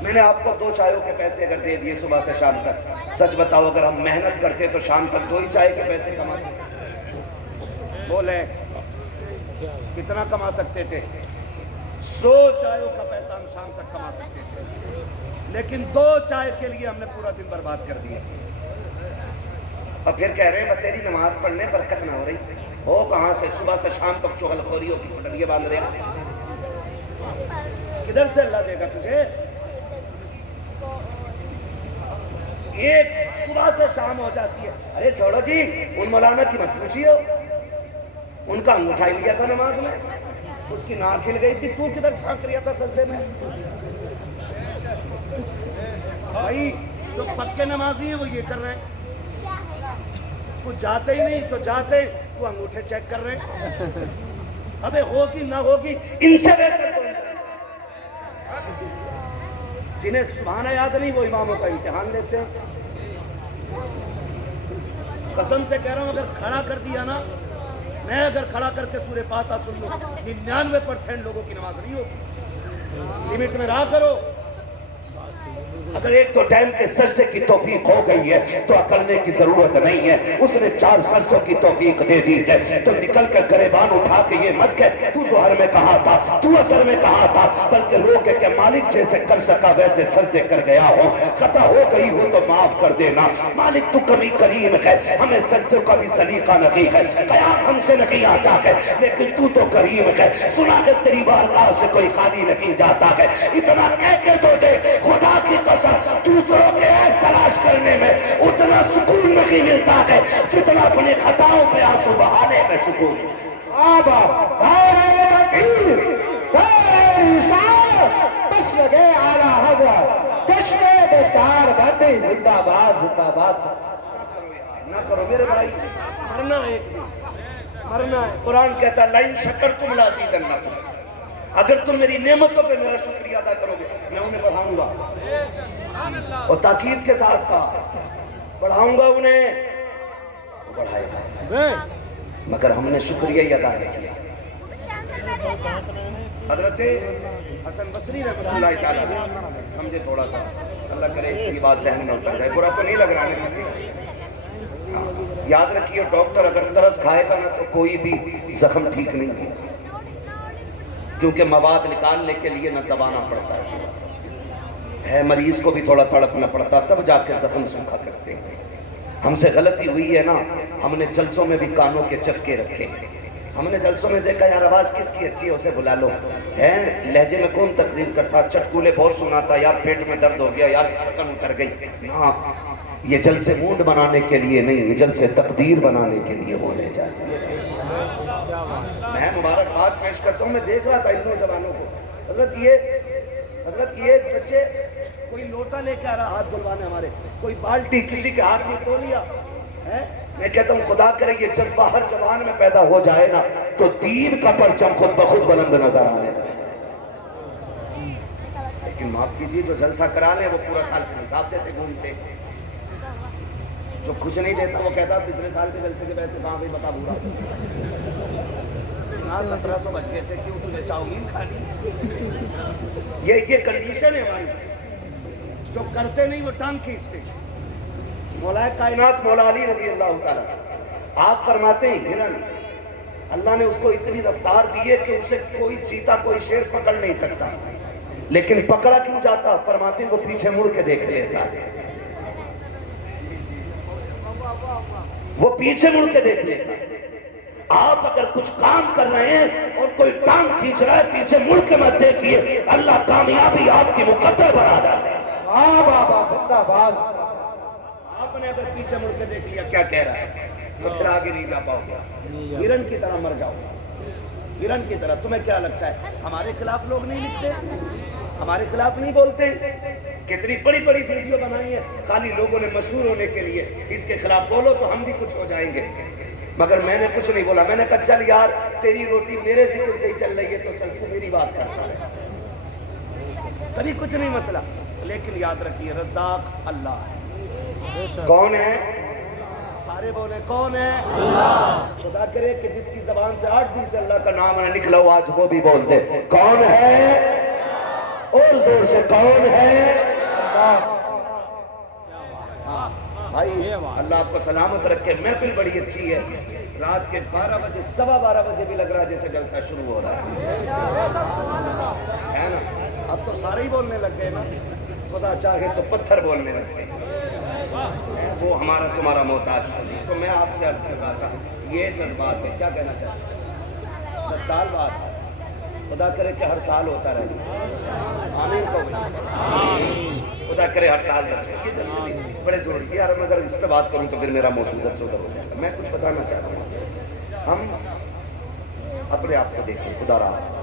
میں نے آپ کو 2 چائےوں کے پیسے اگر دے دیے صبح سے شام تک, سچ بتاؤ اگر ہم محنت کرتے تو شام تک 2 ہی چائے کے پیسے کماتے. بولے کتنا کما سکتے تھے؟ 100 چائےوں کا پیسہ ہم شام تک کما سکتے تھے, لیکن 2 چائے کے لیے ہم نے پورا دن برباد کر دیا. اور پھر کہہ رہے ہیں تیری نماز پڑھنے برکت نہ ہو رہی. ہو کہاں سے؟ صبح سے شام تک چغل خوریوں کی پٹریاں باندھ رہے ہیں. کدھر سے اللہ دے گا تجھے؟ ایک صبح سے شام ہو جاتی ہے. ارے چھوڑو جی, ان مولانا کی مت پوچھیو, ان کا انگوٹھا لیا تھا نماز میں. اس کی ناک کھل گئی تھی، تو کدھر جھانک رہا تھا سجدے میں؟ بھائی جو پکے نمازی ہیں وہ یہ کر رہے ہیں، وہ جاتے ہی نہیں، جو جاتے وہ انگوٹھے چیک کر رہے ہیں۔ ابے ہوگی نہ ہوگی ان سے بہتر کون ہے؟ جنہیں سبحانہ یاد نہیں وہ اماموں کا امتحان لیتے ہیں۔ قسم سے کہہ رہا ہوں اگر کھڑا کر دیا نا، میں اگر کھڑا کر کے سورہ فاتحہ سن لوں 99% لوگوں کی نماز نہیں ہوگی۔ لمٹ میں رہا کرو۔ اگر ایک تو ٹائم کے سجدے کی توفیق ہو گئی ہے تو اکڑنے کی ضرورت نہیں ہے، اس نے 4 سجدوں کی توفیق دے دی ہے، تو نکل کر گریبان اٹھا کے یہ مت کہ تو ظہر میں کہا تھا، تو عصر میں کہا تھا، بلکہ رو کے کہ مالک جیسے کر سکا ویسے سجدے کر گیا ہو، خطا ہو گئی ہو تو معاف کر دینا مالک، تو کمی کریم ہے، ہمیں سجدوں کا بھی سلیقہ نہیں ہے، قیام ہم سے نہیں آتا ہے، لیکن تو کریم ہے، سنا کہ تیری بارگاہ سے کوئی خالی نہیں جاتا ہے، اتنا کہہ کے تو دے خدا کی قسم دوسروں کے عیب تلاش کرنے میں اتنا سکون نہیں ملتا ہے جتنا اپنی خطاؤں پہ آنسو بہانے میں سکون۔ آبا دائرہ تکبیر، دائرہ رسالت، بس لگے اعلیٰ حضرت، کشم دستار بندی، زندہ باد زندہ باد۔ نہ کرو میرے بھائی، مرنا ہے ایک دن، مرنا ہے۔ قرآن کہتا ہے لَإِن شَكَرْتُمْ لَأَزِيدَنَّكُمْ، اگر تم میری نعمتوں پہ میرا شکریہ ادا کرو گے میں انہیں بڑھاؤں گا، اور تاکید کے ساتھ کہا بڑھاؤں گا انہیں، وہ بڑھائے گا، مگر ہم نے شکریہ ہی ادا نہیں کیا۔ حضرت حسن بصری رحمۃ اللہ تعالیٰ سمجھے تھوڑا سا، اللہ کرے یہ بات ذہن میں اتر جائے، برا تو نہیں لگ رہا ہے کسی کو۔ یاد رکھیے ڈاکٹر اگر ترس کھائے گا نا تو کوئی بھی زخم ٹھیک نہیں ہوگا، کیونکہ مواد نکالنے کے لیے نہ دبانا پڑتا ہے، مریض کو بھی تھوڑا تڑپنا پڑتا، تب جا کے زخم سوکھا کرتے ہیں۔ ہم سے غلطی ہوئی ہے نا، ہم نے جلسوں میں بھی کانوں کے چسکے رکھے، ہم نے جلسوں میں دیکھا یار آواز کس کی اچھی ہے اسے بلا لو، لہجے میں کون تقریر کرتا، چٹکولے بہت سناتا، یار پیٹ میں درد ہو گیا، یار تھکن اتر گئی، نا یہ جلسے موڈ بنانے کے لیے نہیں، یہ جلسے تقدیر بنانے کے لیے ہونے چاہیے۔ میں مبارکباد پیش کرتا ہوں، میں دیکھ رہا تھا ان نوجوانوں کو، حضرت یہ بچے کوئی لوٹا لے کے آ رہا ہاتھ دھلوانے ہمارے، کوئی بالٹی کسی کے ہاتھ میں تو لیا ہے۔ میں کہتا ہوں خدا کرے یہ جذبہ ہر جوان میں پیدا ہو جائے نا تو دین کا پرچم خود بخود بلند نظر آنے لگے۔ لیکن معاف کیجیے جو جلسہ کرا لیں وہ پورا سال کا حساب دیتے گھومتے، جو کچھ نہیں دیتا وہ کہتا پچھلے سال کے جلسے کے پیسے کہاں بھی بتا بورا، 1700 بچ گئے تھے، کیوں تجھے چاؤمین کھانی؟ یہ کنڈیشن ہے ہماری، جو کرتے نہیں وہ ٹانگ کھینچتے۔ مولا کائنات مولا علی رضی اللہ تعالیٰ آپ فرماتے ہیں ہرن، اللہ نے اس کو اتنی رفتار دی ہے کہ اسے کوئی چیتا کوئی شیر پکڑ نہیں سکتا، لیکن پکڑا کیوں جاتا؟ فرماتے ہیں وہ پیچھے مڑ کے دیکھ لیتا، وہ پیچھے مڑ کے دیکھ لیتا۔ آپ اگر کچھ کام کر رہے ہیں اور کوئی ٹانگ کھینچ رہا ہے پیچھے مڑ کے مت دیکھیے، اللہ کامیابی آپ کی مقدر بنا ڈالے۔ بابا زندہ باد۔ آپ نے اگر پیچھے مڑ کے دیکھ لیا کیا کہہ رہا ہے تو پھر آگے نہیں جا پاؤ گے، ہرن کی طرح مر جاؤ، ہرن کی طرح۔ تمہیں کیا لگتا ہے ہمارے خلاف لوگ نہیں لکھتے، ہمارے خلاف نہیں بولتے؟ کتنی بڑی بڑی ویڈیو بنائی ہے خالی لوگوں نے مشہور ہونے کے لیے، اس کے خلاف بولو تو ہم بھی کچھ ہو جائیں گے، مگر میں نے کچھ نہیں بولا۔ میں نے کہا چل یار تیری روٹی میرے ذکر سے ہی چل رہی ہے تو چل تو میری بات کرتا ہے، کبھی کچھ نہیں مسئلہ۔ لیکن یاد رکھیے رزاق اللہ ہے۔ کون ہے؟ سارے بولے کون ہے؟ اللہ۔ خدا کرے کہ جس کی زبان سے 8 دن سے اللہ کا نام ہے نکلا ہوا آج وہ بھی بول دے کون ہے، اور زور سے کون ہے؟ اللہ۔ بھائی اللہ آپ کو سلامت رکھے، محفل بڑی اچھی ہے، رات کے 12 بجے 12:15 بجے بھی لگ رہا ہے جیسے جلسہ شروع ہو رہا ہے نا۔ اب تو سارے ہی بولنے لگ گئے نا، خدا چاہے تو پتھر بولنے لگتے ہیں، وہ ہمارا تمہارا محتاج نہیں۔ تو میں آپ سے عرض کر رہا تھا یہ جذبات ہے، کیا کہنا چاہتے ہیں 10 سال بعد خدا کرے کہ ہر سال ہوتا رہے، آمین کو خدا کرے ہر سال جلسے، یہ جلسے بھی بڑے ضروری ہے یار۔ میں اگر اس پہ بات کروں تو پھر میرا موضوع ادھر سے ادھر ہو جائے گا۔ میں کچھ بتانا چاہتا ہوں آپ سے، ہم اپنے آپ کو دیکھیں، خدا رہا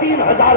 3,000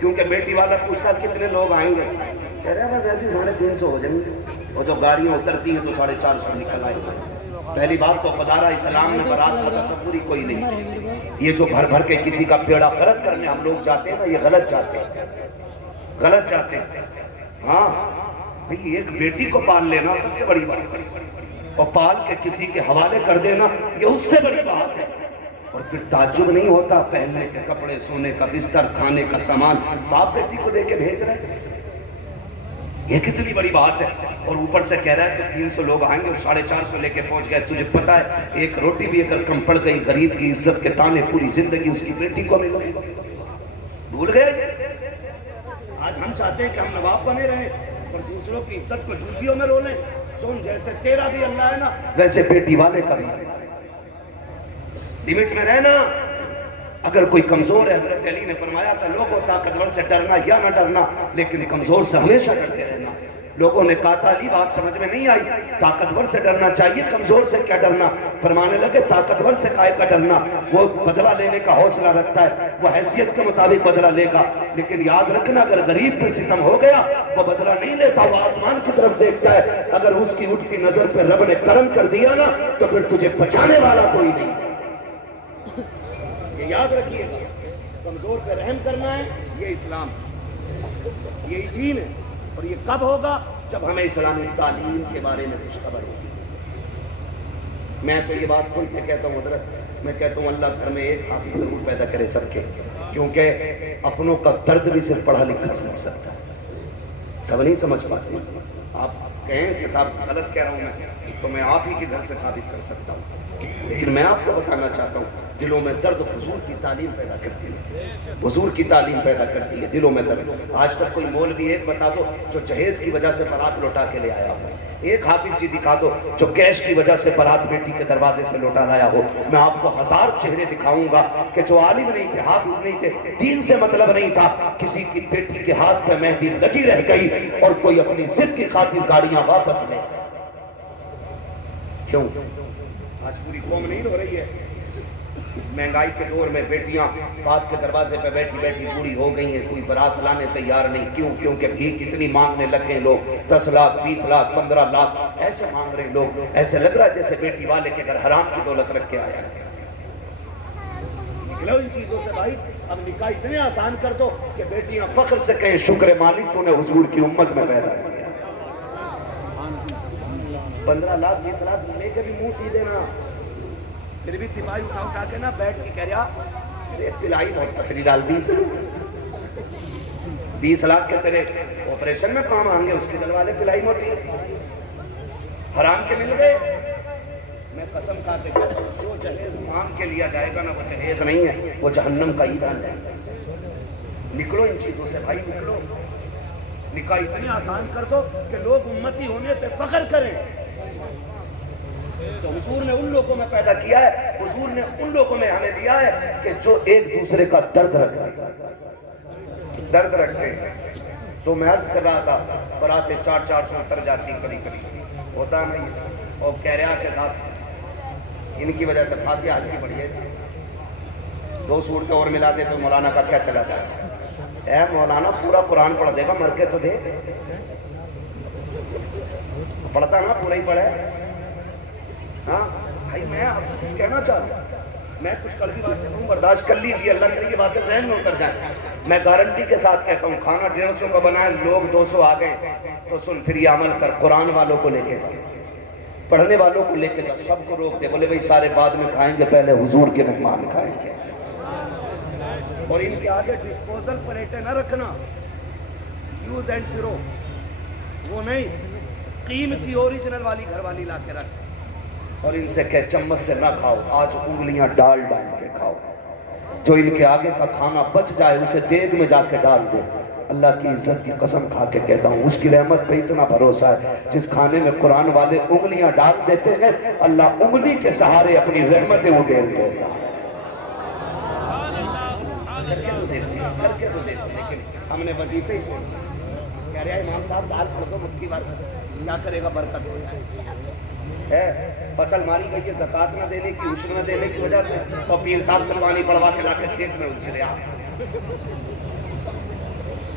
کیونکہ بیٹی والا پوچھتا کتنے لوگ آئیں گے، کہہ رہے ہیں بس ایسے 350 ہو جائیں گے، اور جو گاڑیاں اترتی ہیں تو 450 نکل آئیں گے۔ پہلی بات تو خدا را اسلام میں برات کا تصور ہی کوئی نہیں۔ یہ جو بھر بھر کے کسی کا پیڑا غلط کرنے ہم لوگ جاتے ہیں نا، یہ غلط جاتے ہیں، غلط جاتے ہیں۔ ہاں بھئی ایک بیٹی کو پال لینا سب سے بڑی بات ہے، اور پال کے کسی کے حوالے کر دینا یہ اس سے بڑی بات ہے۔ اور پھر تعجب نہیں ہوتا پہننے کے کپڑے، سونے کا بستر، کھانے کا سامان باپ بیٹی کو دے کے بھیج رہے ہیں، یہ کتنی بڑی بات ہے۔ اور اوپر سے کہہ رہا ہے کہ 300 لوگ آئیں گے اور 450 لے کے پہنچ گئے۔ تجھے پتا ہے ایک روٹی بھی اگر کم پڑ گئی، غریب کی عزت کے تانے پوری زندگی اس کی بیٹی کو مل گئی، بھول گئے؟ آج ہم چاہتے ہیں کہ ہم نواب بنے رہیں اور دوسروں کی عزت کو جوتیوں میں رولیں۔ سن، جیسے تیرا بھی اللہ ہے نا، ویسے بیٹی والے کا بھی اللہ ہے۔ لیمٹ میں رہنا۔ اگر کوئی کمزور ہے، حضرت علی نے فرمایا تھا لوگوں طاقتور سے ڈرنا یا نہ ڈرنا، لیکن کمزور سے ہمیشہ ڈرتے رہنا۔ لوگوں نے کہا تھا علی بات سمجھ میں نہیں آئی، طاقتور سے ڈرنا چاہیے، کمزور سے کیا ڈرنا؟ فرمانے لگے طاقتور سے کائے کا ڈرنا، وہ بدلہ لینے کا حوصلہ رکھتا ہے، وہ حیثیت کے مطابق بدلہ لے گا، لیکن یاد رکھنا اگر غریب پہ ستم ہو گیا وہ بدلہ نہیں لیتا، وہ آسمان کی طرف دیکھتا ہے۔ اگر اس کی اٹھتی نظر پہ رب نے کرم کر دیا نا تو پھر تجھے بچانے والا کوئی نہیں۔ یہ یاد رکھیے گا، کمزور پہ رحم کرنا ہے، یہ اسلام، یہی دین ہے۔ اور یہ کب ہوگا؟ جب ہمیں اسلامی تعلیم کے بارے میں کچھ خبر ہوگی۔ میں تو یہ بات کھل کے کہتا ہوں حضرت، میں کہتا ہوں اللہ گھر میں ایک حافظ ضرور پیدا کرے سب کے، کیونکہ اپنوں کا درد بھی صرف پڑھا لکھا سمجھ سکتا ہے، سب نہیں سمجھ پاتے۔ آپ کہیں کہ صاحب غلط کہہ رہا ہوں میں، تو میں آپ ہی کے گھر سے ثابت کر سکتا ہوں، لیکن میں آپ کو بتانا چاہتا ہوں دلوں میں درد حضور کی تعلیم پیدا کرتی ہے، حضور کی تعلیم پیدا کرتی ہے دلوں میں درد۔ آج تک کوئی مولوی ایک بتا دو جو جہیز کی وجہ سے بارات لوٹا کے لے آیا ہو، ایک حافظ جی دکھا دو جو کیش کی وجہ سے بارات بیٹی کے دروازے سے لوٹا لایا ہو۔ میں آپ کو 1000 چہرے دکھاؤں گا کہ جو عالم نہیں تھے، حافظ نہیں تھے، دین سے مطلب نہیں تھا، کسی کی بیٹی کے ہاتھ پہ مہندی لگی رہ گئی اور کوئی اپنی ضد کی خاطر گاڑیاں واپس لے۔ کیوں؟ آج پوری قوم نہیں رو رہی ہے؟ اس مہنگائی کے دور میں بیٹیاں باپ کے دروازے پہ بیٹھی بیٹھی بوڑھی ہو گئی ہیں، کوئی برات لانے تیار نہیں۔ کیوں؟ کیونکہ بھیک اتنی مانگنے لگ گئے لوگ، 10 لاکھ 20 لاکھ 15 لاکھ ایسے مانگ رہے لوگ، ایسے لگ رہا جیسے بیٹی والے کے گھر حرام کی دولت رکھ کے آیا ہے۔ نکلو ان چیزوں سے بھائی، اب نکاح اتنے آسان کر دو کہ بیٹیاں فخر سے کہیں شکر مالک تو نے حضور کی امت میں پیدا کیا۔ 15 لاکھ 20 لاکھ لے کے بھی منہ سیدھے نہ، پھر بھی تیمائی اٹھا کے نہ بیٹھ کے کہہ رہا ارے پلائی بہت پتلی ڈال دی سے، 20 لاکھ کے تیرے آپریشن میں کام آئیں گے، اس کے ڈلوالے پلائی موٹی حرام کے مل گئے۔ میں قسم کھا کے کہتا ہوں جو جہیز مانگ کے لیا جائے گا نا وہ جہیز نہیں ہے، وہ جہنم کا ایندھن ہے۔ نکلو ان چیزوں سے بھائی، نکلو۔ نکاح اتنے آسان کر دو کہ لوگ امتی ہونے پہ فخر کریں۔ تو حضور نے ان لوگوں میں پیدا کیا ہے، حضور نے ان لوگوں میں ہمیں لیا ہے کہ جو ایک دوسرے کا درد رکھتے ہیں۔ تو میں عرض کر رہا تھا براتیں 400 اتر جاتی کبھی کبھی، ہوتا نہیں، اور کہہ رہا کہ صاحب ان کی وجہ سے فاتحہ ہلکی پڑی ہے، 2 صورتیں اور ملا دے تو مولانا کا کیا چلا جائے؟ اے مولانا پورا قرآن پڑھ دے گا، مر کے تو دے، پڑھتا نا پورا ہی پڑھے۔ ہاں بھائی میں آپ سے کچھ کہنا چاہ رہا ہوں، میں کچھ کڑوی باتیں کہوں، برداشت کر لیجیے، اللہ کرے یہ باتیں ذہن میں اتر جائیں۔ میں گارنٹی کے ساتھ کہتا ہوں کھانا 150 کا بنائے، لوگ 200 آ گئے تو سن پھر یہ عمل کر، قرآن والوں کو لے کے جا، پڑھنے والوں کو لے کے جا، سب کو روک دے، بولے بھائی سارے بعد میں کھائیں گے، پہلے حضور کے مہمان کھائیں گے۔ اور ان کے آگے ڈسپوزل پلیٹیں نہ رکھنا، یوز اینڈ تھرو، وہ نہیں، قیمتی اوریجنل والی گھر والی لا کے رکھ، اور ان سے کہ چمچ سے نہ کھاؤ، آج انگلیاں ڈال ڈال کے کھاؤ، جو ان کے آگے کا کھانا بچ جائے اسے دیگ میں جا کے ڈال دے۔ اللہ کی عزت کی قسم کھا کے کہتا ہوں اس کی رحمت پہ اتنا بھروسہ ہے، جس کھانے میں قرآن والے انگلیاں ڈال دیتے ہیں اللہ انگلی کے سہارے اپنی رحمتیں اڈیل دیتا ہے۔ کر کے تو دیکھو، لیکن ہم نے وظیفے ہی چھوڑ دیا۔ کہہ رہا ہے امام صاحب دال پڑھ دو مٹھی بھر، کیا کرے گا؟ برکت ہو جائے ہے۔ فصل ماری گئی ہے زکوٰۃ نہ دینے کی، عشر نہ دینے کی وجہ سے، اور پیر صاحب سلوانی پڑھوا کے لا کے کھیت میں الجھ رہا۔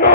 9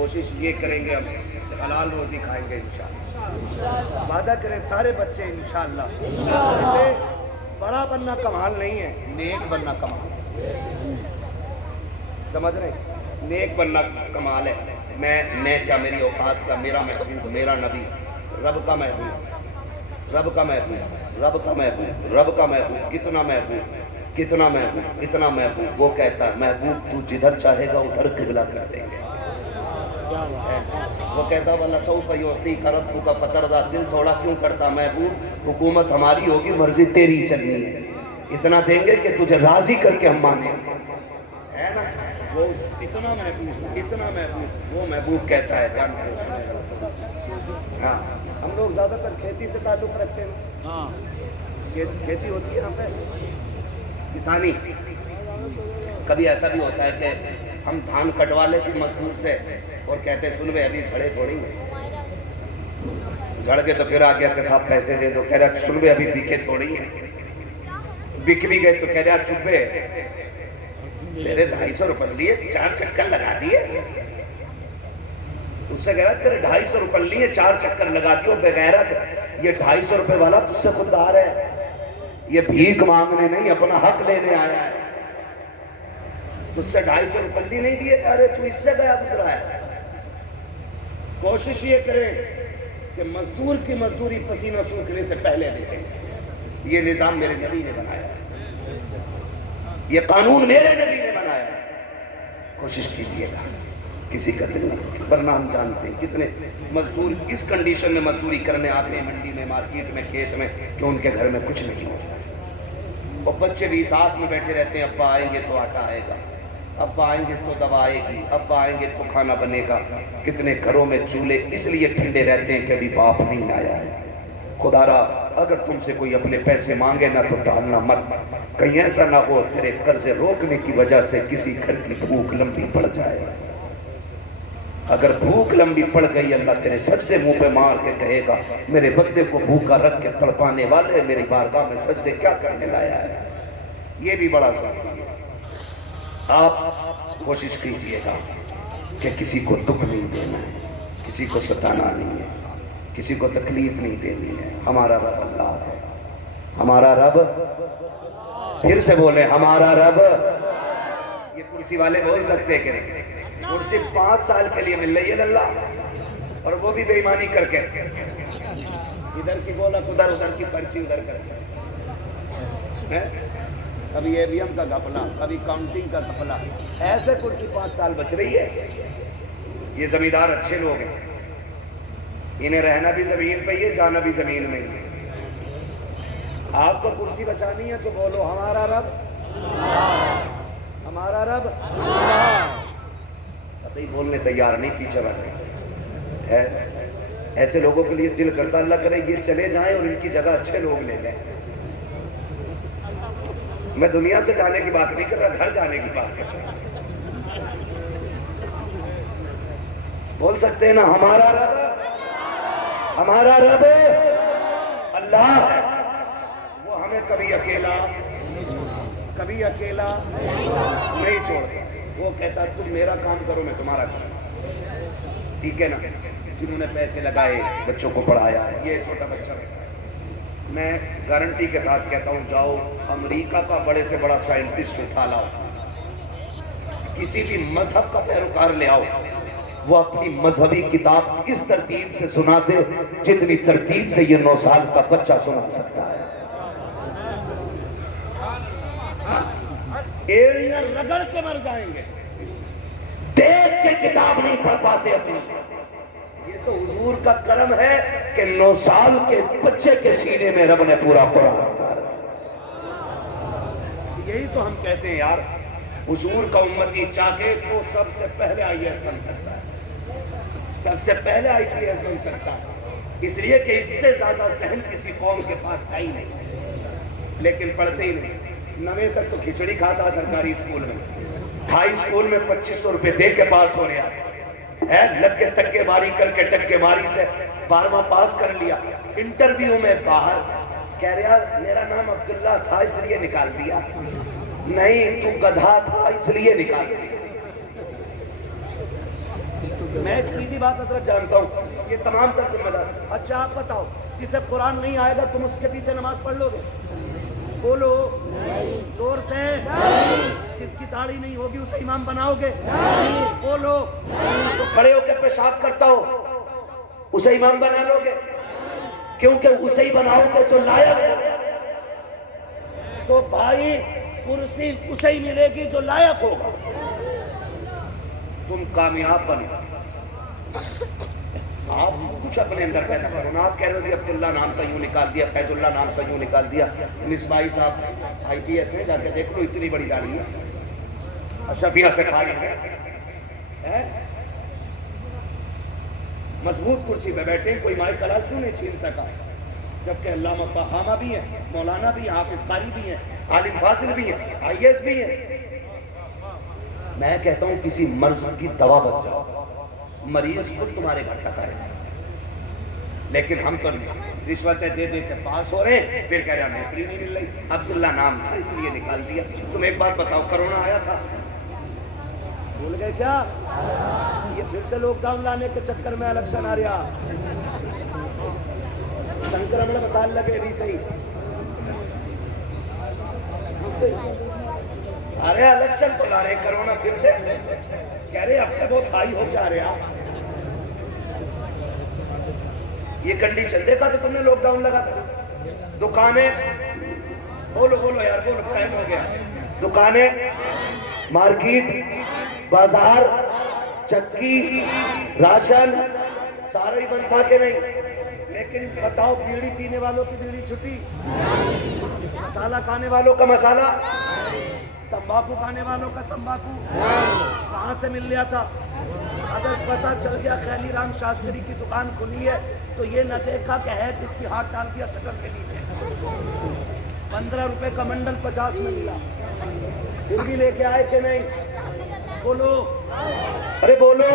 کوشش یہ کریں گے ہم حلال روزی کھائیں گے انشاءاللہ. وعدہ کریں سارے بچے انشاءاللہ. بیٹے بڑا بننا کمال نہیں ہے، نیک بننا کمال. سمجھ رہے ہیں؟ نیک بننا کمال ہے. میں کیا، میری اوقات کا، میرا محبوب، میرا نبی، رب کا محبوب، رب کا محبوب، رب کا محبوب، رب کا محبوب، کتنا محبوب، کتنا محبوب، اتنا محبوب. وہ کہتا ہے محبوب تو جدھر چاہے گا ادھر قبلہ کر دیں گے. وہ کہتا والا سوف یعطیک ربک فترضی، دل تھوڑا کیوں کرتا محبوب، حکومت ہماری ہوگی، مرضی تیری چلنی ہے، اتنا دیں گے کہ تجھے راضی کر کے ہم مانیں. ہے نا؟ وہ اتنا محبوب، اتنا محبوب. وہ محبوب کہتا ہے جانتے ہو. ہاں ہم لوگ زیادہ تر کھیتی سے تعلق رکھتے ہیں. کھیتی ہوتی ہے یہاں پہ، کسانی. کبھی ایسا بھی ہوتا ہے کہ ہم دھان کٹوا لیتے مزدور سے اور کہتے ہیں سن بے ابھی جھڑے تھوڑی ہیں، جھڑ کے تو پھر آ گیا کہ صاحب پیسے دے دو. کہہ رہا سن بے ابھی بکے تھوڑی ہیں. بک بھی گئے تو کہہ رہا چپ بے تیرے 250 روپے لیے 4 چکر لگا دیے. اس سے کہہ رہا تیرے 250 روپے لیے 4 چکر لگا دیے. بغیرت، یہ 250 روپے والا تجھ سے خوددار ہے، یہ بھیک مانگنے نہیں اپنا حق لینے آیا ہے. تجھ سے 250 روپے نہیں دیے جا رہے، تو اس سے گیا گزرا ہے. کوشش یہ کریں کہ مزدور کی مزدوری پسینہ سوکھنے سے پہلے دے دیں. یہ نظام میرے نبی نے بنایا ہے، یہ قانون میرے نبی نے بنایا ہے. کوشش کیجئے گا کسی کا دل نہ، ورنہ ہم جانتے ہیں کتنے مزدور اس کنڈیشن میں مزدوری کرنے آتے ہیں منڈی میں، مارکیٹ میں، کھیت میں، کہ ان کے گھر میں کچھ نہیں ہوتا. اور بچے بھی اس آس میں بیٹھے رہتے ہیں ابا آئیں گے تو آٹا آئے گا، ابا آئیں گے تو دوا آئے گی، ابا آئیں گے تو کھانا بنے گا. کتنے گھروں میں چولہے اس لیے ٹھنڈے رہتے ہیں کہ ابھی باپ نہیں آیا ہے. خدا را اگر تم سے کوئی اپنے پیسے مانگے نہ تو ٹالنا مت، کہیں ایسا نہ ہو تیرے قرض روکنے کی وجہ سے کسی گھر کی بھوک لمبی پڑ جائے. اگر بھوک لمبی پڑ گئی اللہ تیرے سجدے منہ پہ مار کے کہے گا میرے بندے کو بھوکا رکھ کے تڑپانے والے میری بارگاہ میں سجدے کیا کرنے لایا ہے. یہ بھی بڑا ضروری ہے. آپ کوشش کیجئے گا کہ کسی کو دکھ نہیں دینا ہے، کسی کو ستانا نہیں ہے، کسی کو تکلیف نہیں دینی ہے. ہمارا رب اللہ ہے، ہمارا رب، پھر سے بولے ہمارا رب. یہ کرسی والے بول سکتے کہ نہیں؟ کرسی 5 سال کے لیے مل رہی ہے اللہ، اور وہ بھی بے ایمانی کر کے، ادھر کی گولک ادھر، ادھر کی پرچی ادھر کر کے، کبھی اے بی ایم کا گھپلا، کبھی کاؤنٹنگ کا گھپلا. ایسے کرسی 5 سال بچ رہی ہے. یہ زمیندار اچھے لوگ ہیں، انہیں رہنا بھی زمین پہ ہی ہے، جانا بھی زمین میں ہی ہے. آپ کو کرسی بچانی ہے تو بولو ہمارا رب، ہمارا رب. قطعی بولنے تیار نہیں، پیچھے بڑھنے ہے. ایسے لوگوں کے لیے دل کرتا اللہ کرے یہ چلے جائیں اور ان کی جگہ اچھے لوگ لے لیں. میں دنیا سے جانے کی بات نہیں کر رہا، گھر جانے کی بات کر رہا. بول سکتے ہیں نا ہمارا رب، ہمارا رب اللہ ہے. وہ ہمیں کبھی اکیلا نہیں چھوڑتا. وہ کہتا تم میرا کام کرو میں تمہارا کروں. ٹھیک ہے نا؟ جنہوں نے پیسے لگائے بچوں کو پڑھایا ہے، یہ چھوٹا بچہ میں گارنٹی کے ساتھ کہتا ہوں جاؤ امریکہ کا بڑے سے بڑا سائنٹسٹ اٹھا لاؤ، کسی بھی مذہب کا پیروکار لے آؤ، وہ اپنی مذہبی کتاب اس ترتیب سے سنا دے جتنی ترتیب سے یہ 9 سال کا بچہ سنا سکتا ہے. ایڑیاں رگڑ کے مر جائیں گے، دیکھ کے کتاب نہیں پڑھ پاتے اپنی. یہ تو حضور کا کرم ہے کہ 9 سال کے بچے کے سینے میں رب نے پورا قرآن اتار دیا. یہی تو ہم کہتے ہیں یار حضور کا امتی چاہے تو سب سے پہلے IAS بن سکتا ہے، سب سے پہلے IPS بن سکتا ہے، اس لیے کہ اس سے زیادہ ذہن کسی قوم کے پاس ہے ہی نہیں، لیکن پڑھتے ہی نہیں. 9ویں تک تو کھچڑی کھاتا سرکاری اسکول میں، ہائی اسکول میں 2500 روپے دے کے پاس ہو رہا ہے، لگ کے تکے ماری کر کے ٹکے ماری سے 12واں پاس کر لیا. انٹرویو میں باہر کہہ رہا میرا نام عبداللہ تھا اس لیے نکال دیا. نہیں تو گدھا تھا اس لیے نکال دیا. میں ایک سیدھی بات حضرت جانتا ہوں، یہ تمام تر ذمہ دار. اچھا آپ بتاؤ، جسے قرآن نہیں آئے گا تم اس کے پیچھے نماز پڑھ لو گے؟ بولو زور سے. جس کی داڑھی نہیں ہوگی اسے امام بناؤ گے؟ بولو. جو کھڑے ہو کے پیشاب کرتا ہو اسے امام بنا لو گے؟ کیونکہ اسے ہی بناؤ گے جو لائق ہوگا. تو بھائی کرسی اسے ہی ملے گی جو لائق ہوگا. تم کامیاب بنو. آپ کچھ اپنے اندر پیدا کرو نا. آپ کہہ رہے ہو کہ عبداللہ نام تو یوں نکال دیا، فیض اللہ نام تو یوں نکال دیا. مصباحی صاحب IPS ہیں، جا کے دیکھ لو اتنی بڑی داڑھی ہے. اشرفیہ سے کھا ہے، مضبوط کرسی پہ بیٹھے، کوئی مائی کلال کیوں نہیں چھین سکا؟ جبکہ علامہ فہامہ بھی ہیں، مولانا بھی ہیں، حافظ قاری بھی ہیں، عالم فاضل بھی ہیں، IAS بھی ہیں. میں کہتا ہوں کسی مرض کی دوا بچ جاؤ، مریض خود تمہارے گھر تک آئے. لیکن ہم تو رشوتیں دے دے کے پاس ہو رہے ہیں، پھر کہہ رہے ہیں نوکری نہیں مل رہی. عبداللہ نام تھا اس لیے نکال دیا. تم ایک بات بتاؤ، کرونا آیا تھا، بھول گئے کیا؟ یہ پھر سے لاک ڈاؤن لانے کے چکر میں الیکشن آ رہا. سنکرمن بتا لگے بھی صحیح. ارے الیکشن تو لا رہے، کرونا پھر سے کہہ رہے اب تک بہت ہائی ہو کے آ رہے. آپ یہ کنڈیشن دیکھا تو تم نے لاک ڈاؤن لگا تھا. دکانیں بولو بولو یار بولو، ٹائم ہو گیا. دکانیں، مارکیٹ، بازار، چکی، راشن سارا ہی بند تھا کہ نہیں؟ لیکن بتاؤ بیڑی پینے والوں کی بیڑی چھٹی، مسالہ کھانے والوں کا مسالہ، تمباکو کھانے والوں کا تمباکو کہاں سے مل رہا تھا؟ اگر پتہ چل گیا خیلی رام شاستری کی دکان کھلی ہے تو یہ نہ دیکھا کہ ہے کس کی، ہاتھ ڈال دیا شٹر کے نیچے. 15 روپے کا منڈل 50 میں ملا. پھر بھی لے کے آئے کہ نہیں؟ بولو ارے بولو.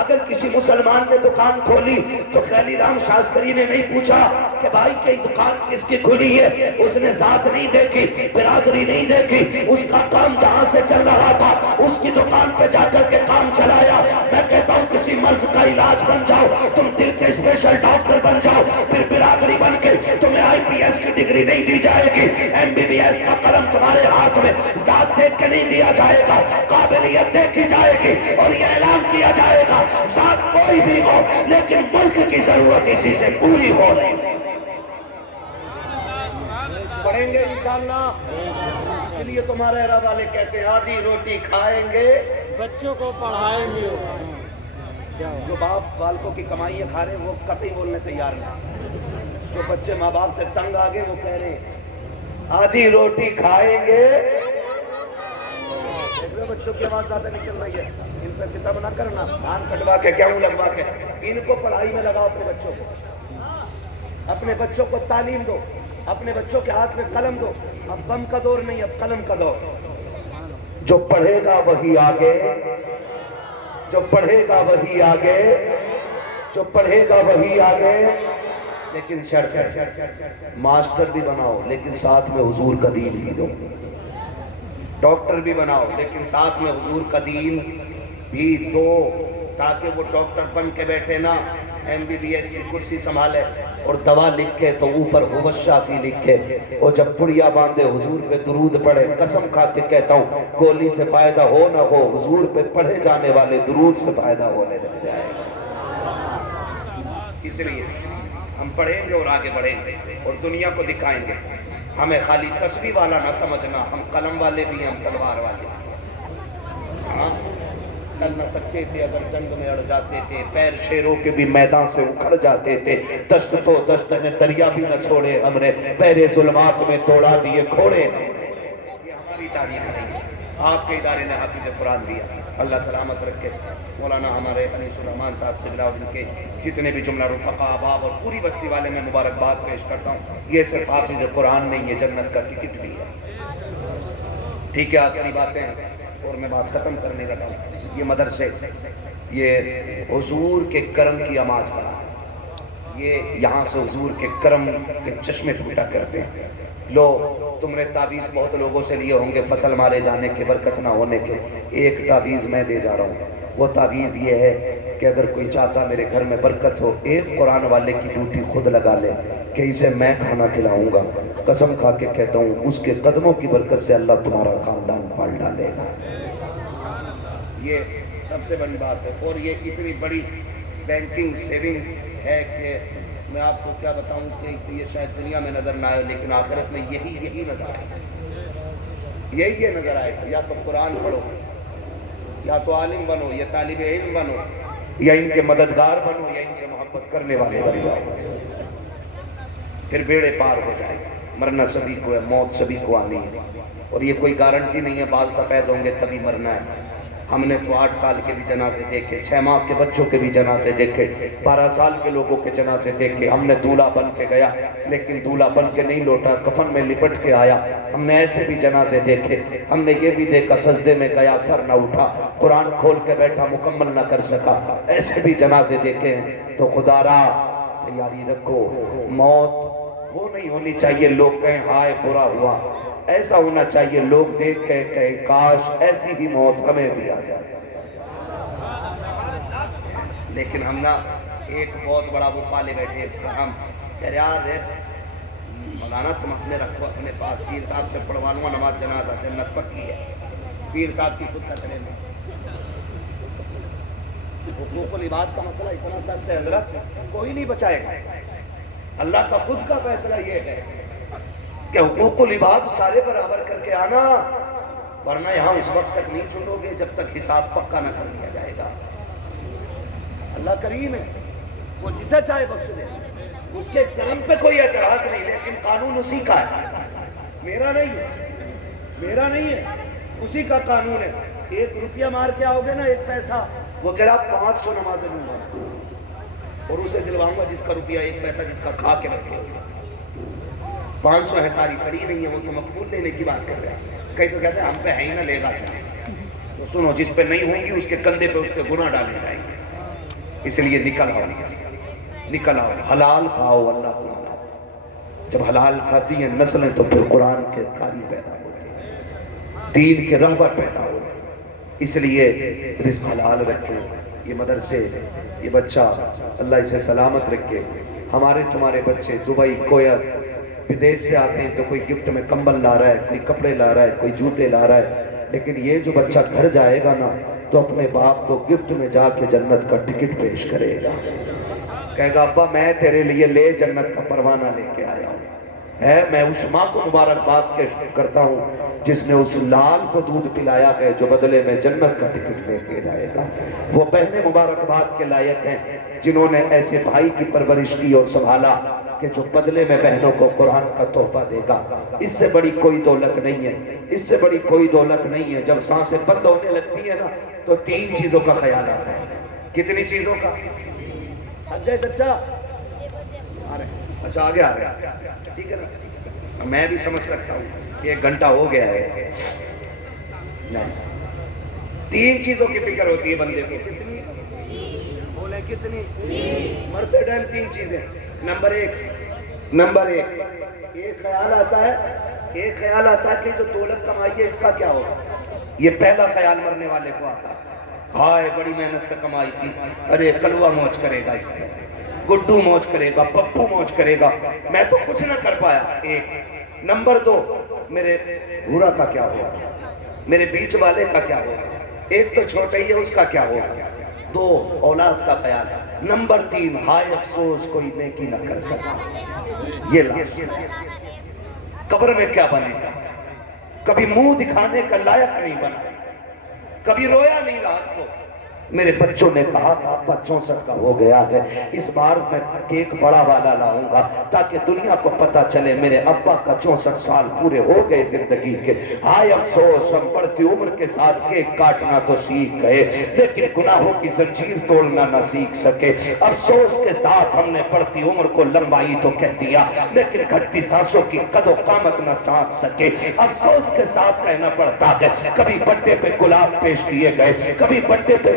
اگر کسی مسلمان نے دکان کھولی تو خیلی رام شاستری نے نہیں پوچھا کہ بھائی کی دکان کس کی کھلی ہے. اس نے ذات نہیں دیکھی، برادری نہیں دیکھی، اس کا کام جہاں سے چل رہا تھا اس کی دکان پہ جا کر کے کام چلایا. میں کہتا ہوں کسی مرض کا علاج بن جاؤ، تم دل کے اسپیشل ڈاکٹر بن جاؤ، پھر برادری بن کے تمہیں IPS کی ڈگری نہیں دی جائے گی، MBBS کا قلم تمہارے ہاتھ میں ذات دیکھ کے نہیں دیا جائے گا، قابلیت دیکھی جائے گی اور یہ اعلان کیا جائے گا ذات کوئی بھی ہو لیکن ملک کی ضرورت اسی سے پوری ہو. پڑھیں گے انشاءاللہ. اس لیے تمہارے عرب والے کہتے ہیں آدھی روٹی کھائیں گے، بچوں کو پڑھائیں گے. جو باپ بالکوں کی کمائیاں کھا رہے ہیں وہ قطعی بولنے تیار نہیں. جو بچے ماں باپ سے تنگ آگے وہ کہہ رہے ہیں آدھی روٹی کھائیں گے. دیکھ رہے ہو بچوں کی آواز زیادہ نکل رہی ہے. ان پہ ستم نہ کرنا، دھان کٹوا کے گیہوں لگوا کے ان کو پڑھائی میں لگاؤ. اپنے بچوں کو، اپنے بچوں کو تعلیم دو، اپنے بچوں کے ہاتھ میں قلم دو. اب بم کا دور نہیں، اب قلم کا دور. جو پڑھے گا وہی آگے، جو پڑھے گا وہی آگے، جو پڑھے گا وہی آگے. لیکن شرط ہے ماسٹر بھی بناؤ لیکن ساتھ میں حضور کا دین بھی دو. ڈاکٹر بھی بناؤ لیکن ساتھ میں حضور کا دین بھی دو، تاکہ وہ ڈاکٹر بن کے بیٹھے نا MBBS کی کرسی سنبھالے اور دوا لکھے تو اوپر هو الشافی لکھے، اور جب پڑیا باندھے حضور پہ درود پڑھے. قسم کھا کے کہتا ہوں گولی سے فائدہ ہو نہ ہو، حضور پہ پڑھے جانے والے درود سے فائدہ ہونے لگ جائے. اس لیے ہم پڑھیں گے اور آگے بڑھیں گے اور دنیا کو دکھائیں گے. ہمیں خالی تسبیح والا نہ سمجھنا، ہم قلم والے بھی ہیں، ہم تلوار والے بھی. ہاں ٹل نہ سکتے تھے اگر جنگ میں اڑ جاتے تھے، پیر شیروں کے بھی میدان سے اکھڑ جاتے تھے. دشت تو دشت ہے دریا بھی نہ چھوڑے ہم نے، پہرے ظلمات میں توڑا دیے کھوڑے. یہ ہماری تاریخ نہیں ہے، آپ کے ادارے نے حافظ قرآن دیا. اللہ سلامت رکھے. مولانا ہمارے انیس الرحمن صاحب قبلہ ان کے جتنے بھی جملہ رفقا احباب اور پوری بستی والے میں مبارکباد پیش کرتا ہوں. یہ صرف حافظ قرآن نہیں، یہ جنت کا ٹکٹ بھی ہے. ٹھیک ہے آخری باتیں اور میں بات ختم کرنے لگا ہوں. یہ مدرسے یہ حضور کے کرم کی آماج بنا ہے. یہ یہاں سے حضور کے کرم کے چشمے ٹوٹا کرتے ہیں. لو تم نے تعویذ بہت لوگوں سے لیے ہوں گے فصل مارے جانے کے، برکت نہ ہونے کے. ایک تعویذ میں دے جا رہا ہوں، وہ تعویذ یہ ہے کہ اگر کوئی چاہتا میرے گھر میں برکت ہو، ایک قرآن والے کی ڈیوٹی خود لگا لے کہ اسے میں کھانا کھلاؤں گا، قسم کھا کے کہتا ہوں اس کے قدموں کی برکت سے اللہ تمہارا خاندان پال ڈالے گا۔ یہ سب سے بڑی بات ہے، اور یہ اتنی بڑی بینکنگ سیونگ ہے کہ میں آپ کو کیا بتاؤں کہ یہ شاید دنیا میں نظر نہ آئے، لیکن آخرت میں یہی نظر آئے گا، یہی نظر آئے گا۔ یا تو قرآن پڑھو، یا تو عالم بنو، یا طالب علم بنو، یا ان کے مددگار بنو، یا ان سے محبت کرنے والے بن جاؤ، پھر بیڑے پار ہو جائے گا۔ مرنا سبھی کو ہے، موت سبھی کو آنی ہے، اور یہ کوئی گارنٹی نہیں ہے بال سفید ہوں گے تبھی مرنا ہے۔ ہم نے تو 8 سال کے بھی جنازے دیکھے، 6 ماہ کے بچوں کے بھی جنازے دیکھے، 12 سال کے لوگوں کے جنازے دیکھے۔ ہم نے دولہا بن کے گیا لیکن دولہا بن کے نہیں لوٹا، کفن میں لپٹ کے آیا۔ ہم نے ایسے بھی جنازے دیکھے، ہم نے یہ بھی دیکھا سجدے میں گیا سر نہ اٹھا، قرآن کھول کے بیٹھا مکمل نہ کر سکا، ایسے بھی جنازے دیکھے ہیں۔ تو خدا را تیاری رکھو، موت وہ نہیں ہونی چاہیے لوگ کہیں ہائے برا ہوا، ایسا ہونا چاہیے لوگ دیکھ کے کہیں کاش ایسی ہی موت ہمیں بھی آ جاتا۔ لیکن ہم نا ایک بہت بڑا وہ پالے بیٹھے، ہم کہہ رہے یار مولانا تم اپنے رکھو اپنے پاس، پیر صاحب سے پڑھوا لوں گا نماز جنازہ، جنت پکی ہے۔ پیر صاحب کی خود خطرے میں حقوق العباد کا مسئلہ اتنا سخت ہے حضرت، کوئی نہیں بچائے گا۔ اللہ کا خود کا فیصلہ یہ ہے کہ حقوق العباد سارے برابر کر کے آنا، ورنہ یہاں اس وقت تک نہیں چھوڑو گے جب تک حساب پکا نہ کر لیا جائے گا۔ اللہ کریم ہے، وہ جسے چاہے بخش دے، اس کے کرم پہ کوئی اعتراض نہیں، لیکن قانون اسی کا ہے، میرا نہیں ہے، میرا نہیں ہے، اسی کا قانون ہے۔ 1 روپیہ مار کے آؤ گے نا، 1 پیسہ، وہ کہہ رہا 500 نمازیں لوں گا اور اسے دلواؤں گا جس کا روپیہ 1 پیسہ جس کا کھا کے رکھے۔ 500 ہے ساری پڑی نہیں ہے، وہ تو مقبول لینے کی بات کر رہے ہیں۔ کئی تو کہتے ہیں ہم پہ ہے ہی نہ لے گا چلے، تو سنو جس پہ نہیں ہوں گی اس کے کندھے پہ اس کے گناہ ڈالے جائیں گے۔ اس لیے نکل آؤ، نکل آؤ، حلال کھاؤ، اللہ کو مناؤ۔ جب حلال کھاتی ہیں نسلیں تو پھر قرآن کے قاری پیدا ہوتے ہیں، دین کے رہبر پیدا ہوتے ہیں۔ اس لیے رزق حلال رکھیں۔ یہ مدرسے، یہ بچہ اللہ اسے سلامت رکھے۔ ہمارے تمہارے بچے دبئی، کویت، بدیش سے آتے ہیں تو کوئی گفٹ میں کمبل لا رہا ہے، کوئی کپڑے لا رہا ہے، کوئی جوتے لا رہا ہے، لیکن یہ جو بچہ گھر جائے گا نا تو اپنے باپ کو گفٹ میں جا کے جنت کا ٹکٹ پیش کرے گا، کہے گا ابا میں تیرے لیے لے جنت کا پروانہ لے کے آیا ہوں۔ میں اس ماں کو مبارکباد کرتا ہوں جس نے اس لال کو دودھ پلایا ہے جو بدلے میں جنت کا ٹکٹ لے کے جائے گا۔ وہ بہنیں مبارکباد کے لائق ہیں جنہوں نے ایسے بھائی کی پرورش کی اور سنبھالا کہ جو بدلے میں بہنوں کو قرآن کا تحفہ دے گا۔ اس سے بڑی کوئی دولت نہیں ہے، اس سے بڑی کوئی دولت نہیں ہے۔ جب سانسیں بند ہونے لگتی ہے نا تو 3 چیزوں کا خیال آتا ہے۔ کتنی چیزوں کا؟ تھک گئے چچا؟ اچھا آگے آ گیا، ٹھیک ہے نا، میں بھی سمجھ سکتا ہوں 1 گھنٹہ ہو گیا ہے۔ نہیں، 3 چیزوں کی فکر ہوتی ہے بندے کو۔ کتنی؟ بولیں کتنی؟ مرتے ٹائم 3 چیزیں۔ نمبر 1 ایک خیال آتا ہے کہ جو دولت کمائی ہے اس کا کیا ہوگا۔ یہ پہلا خیال مرنے والے کو آتا ہے، ہائے بڑی محنت سے کمائی تھی، ارے کلوا موج کرے گا اس میں، گڈو موج کرے گا، پپو موج کرے گا، میں تو کچھ نہ کر پایا۔ 1 نمبر 2 میرے بھورا کا کیا ہوگا، میرے بیچ والے کا کیا ہوگا، ایک تو چھوٹا ہی ہے اس کا کیا ہوگا۔ 2 اولاد کا خیال۔ نمبر 3 ہائے افسوس کوئی نیکی نہ کر سکا۔ یہ لاسٹ، قبر میں کیا بنے گا، کبھی منہ دکھانے کا لائق نہیں بنا، کبھی رویا نہیں رات کو۔ میرے بچوں نے کہا تھا ابا 64 کا ہو گیا ہے، اس بار میں کیک بڑا والا لاؤں گا تاکہ دنیا کو پتا چلے میرے ابا کا 64 سال پورے ہو گئے زندگی کے۔ ہائے افسوس ہم بڑھتی عمر کے ساتھ کیک کاٹنا تو سیکھ گئے لیکن گناہوں کی زنجیر توڑنا نہ سیکھ سکے۔ افسوس کے ساتھ ہم نے بڑھتی عمر کو لمبائی تو کہہ دیا لیکن گھٹتی سانسوں کی قد و قامت نہ سانچ سکے۔ افسوس کے ساتھ کہنا پڑتا ہے کبھی بڈے پہ گلاب پیش کیے گئے، کبھی بڈے پہ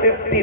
50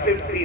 50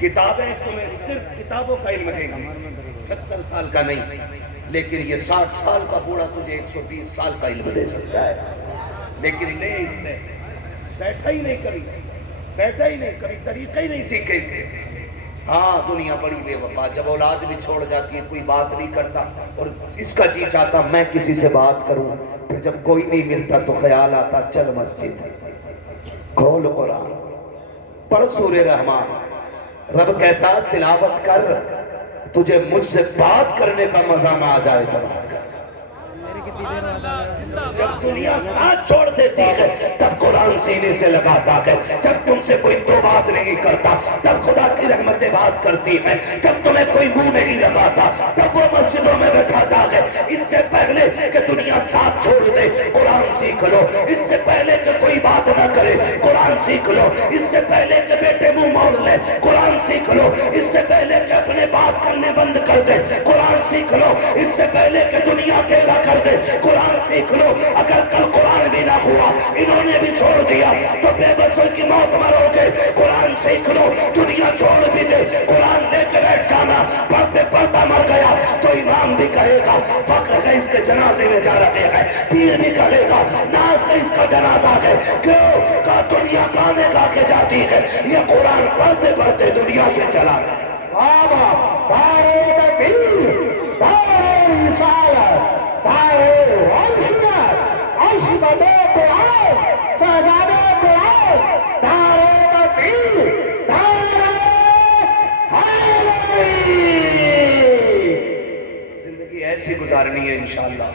کتابیں تمہیں صرف کتابوں کا علم دیں گی، 70 سال کا نہیں، لیکن یہ 60 سال کا بوڑھا تجھے 120 سال کا علم دے سکتا ہے، لیکن لے اس سے بیٹھا ہی نہیں کبھی طریقہ ہی نہیں سیکھے اس سے۔ ہاں دنیا بڑی بے وفا، جب اولاد بھی چھوڑ جاتی ہے کوئی بات نہیں کرتا، اور اس کا جی چاہتا میں کسی سے بات کروں، پھر جب کوئی نہیں ملتا تو خیال آتا چل مسجد، کھول قرآن، پڑھ سورہ رحمان، رب کہتا تلاوت کر، تجھے مجھ سے بات کرنے کا مزہ نہ آ جائے تو بات کر۔ جب دنیا ساتھ چھوڑ دیتی ہے تب قرآن سینے سے لگاتا ہے، جب تم سے کوئی دو بات نہیں کرتا تب خدا کی رحمتیں بات کرتی ہیں، جب تمہیں کوئی منہ نہیں لگاتا تب وہ مسجدوں میں بیٹھاتا ہے۔ اس سے پہلے کہ دنیا ساتھ چھوڑ دے قرآن سیکھ لو، اس سے پہلے کہ کوئی بات نہ کرے قرآن سیکھ لو، اس سے پہلے کہ بیٹے منہ موڑ لے قرآن سیکھ لو، اس سے پہلے کہ اپنے بات کرنے بند کر دے قرآن سیکھ لو، اس سے پہلے کہ دنیا اکیلا کر دے قرآن سیکھ لو۔ اگر کل قرآن بھی نہ ہوا، انہوں نے بھی چھوڑ دیا تو بے بسوں کی موت مرو گے، قرآن سیکھ لو، دنیا چھوڑ بھی دے قرآن لے کے بیٹھ جانا، پڑھتے پڑھتا مر گیا تو امام بھی کہے گا فقر ہے اس کے جنازے میں جا رہے ہیں، پیر بھی کہے گا ناز ہے اس کا جنازہ ہے، کیوں کہ دنیا گانے گا کے جاتی ہے، یہ قرآن پڑھتے پڑھتے دنیا سے چلا گیا۔ بابا دارے تکبیر، دارے رسالت، دارے عظمت، عظمت قرآن، فیضان قرآن، دارے تکبیر، دارے حیدری۔ زندگی ایسی گزارنی ہے انشاءاللہ،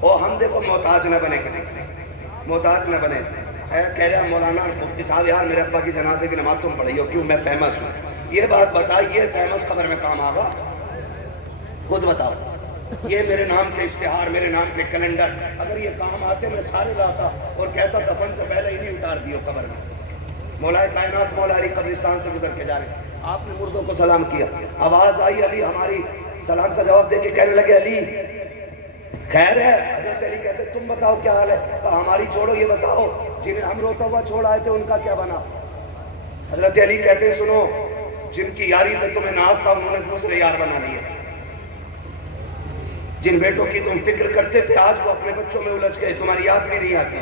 اور ہم دیکھو محتاج نہ بنے، کسی محتاج نہ بنے۔ کہہ رہا مولانا مفتی صاحب یار میرے ابا کی جنازے کی نماز تم پڑھی ہو، کیوں؟ میں فیمس ہوں۔ یہ بات بتا، یہ فیمس خبر میں کام آگا؟ خود بتاؤ۔ یہ میرے نام کے اشتہار، میرے نام کے کیلنڈر، اگر یہ کام آتے میں سارے لاتا اور کہتا دفن سے پہلے ہی نہیں اتار دیو قبر میں۔ مولا کائنات مولا علی قبرستان سے گزر کے جا رہے، آپ نے مردوں کو سلام کیا، آواز آئی علی ہماری سلام کا جواب دے کے کہنے لگے علی خیر ہے؟ حضرت علی کہتے تم بتاؤ کیا حال ہے؟ ہماری چھوڑو، یہ بتاؤ جنہیں ہم روتا ہوا چھوڑ آئے تھے ان کا کیا بنا؟ حضرت علی کہتے ہیں سنو، جن کی یاری پہ تمہیں ناز تھا انہوں نے دوسرے یار بنا لیے، جن بیٹوں کی تم فکر کرتے تھے آج وہ اپنے بچوں میں الجھ گئے، تمہاری یاد بھی نہیں آتی۔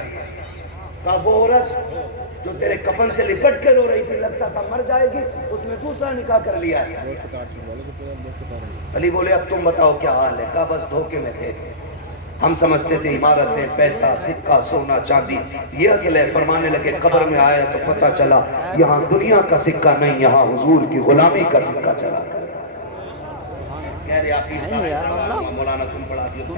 کہا وہ عورت جو تیرے کفن سے لپٹ کے رو رہی تھی لگتا تھا مر جائے گی، اس نے دوسرا نکاح کر لیا ہے۔ علی بولے اب تم بتاؤ کیا حال ہے؟ کہا بس دھوکے میں تھے، ہم سمجھتے تھے عمارتیں، پیسہ، سکہ، سونا، چاندی یہ اصل ہے۔ فرمانے لگے قبر میں آیا تو پتہ چلا یہاں دنیا کا سکہ نہیں، یہاں حضور کی غلامی کا سکہ چلا کرتا۔ کہہ رہے آپ مولانا تم پڑھا دیو،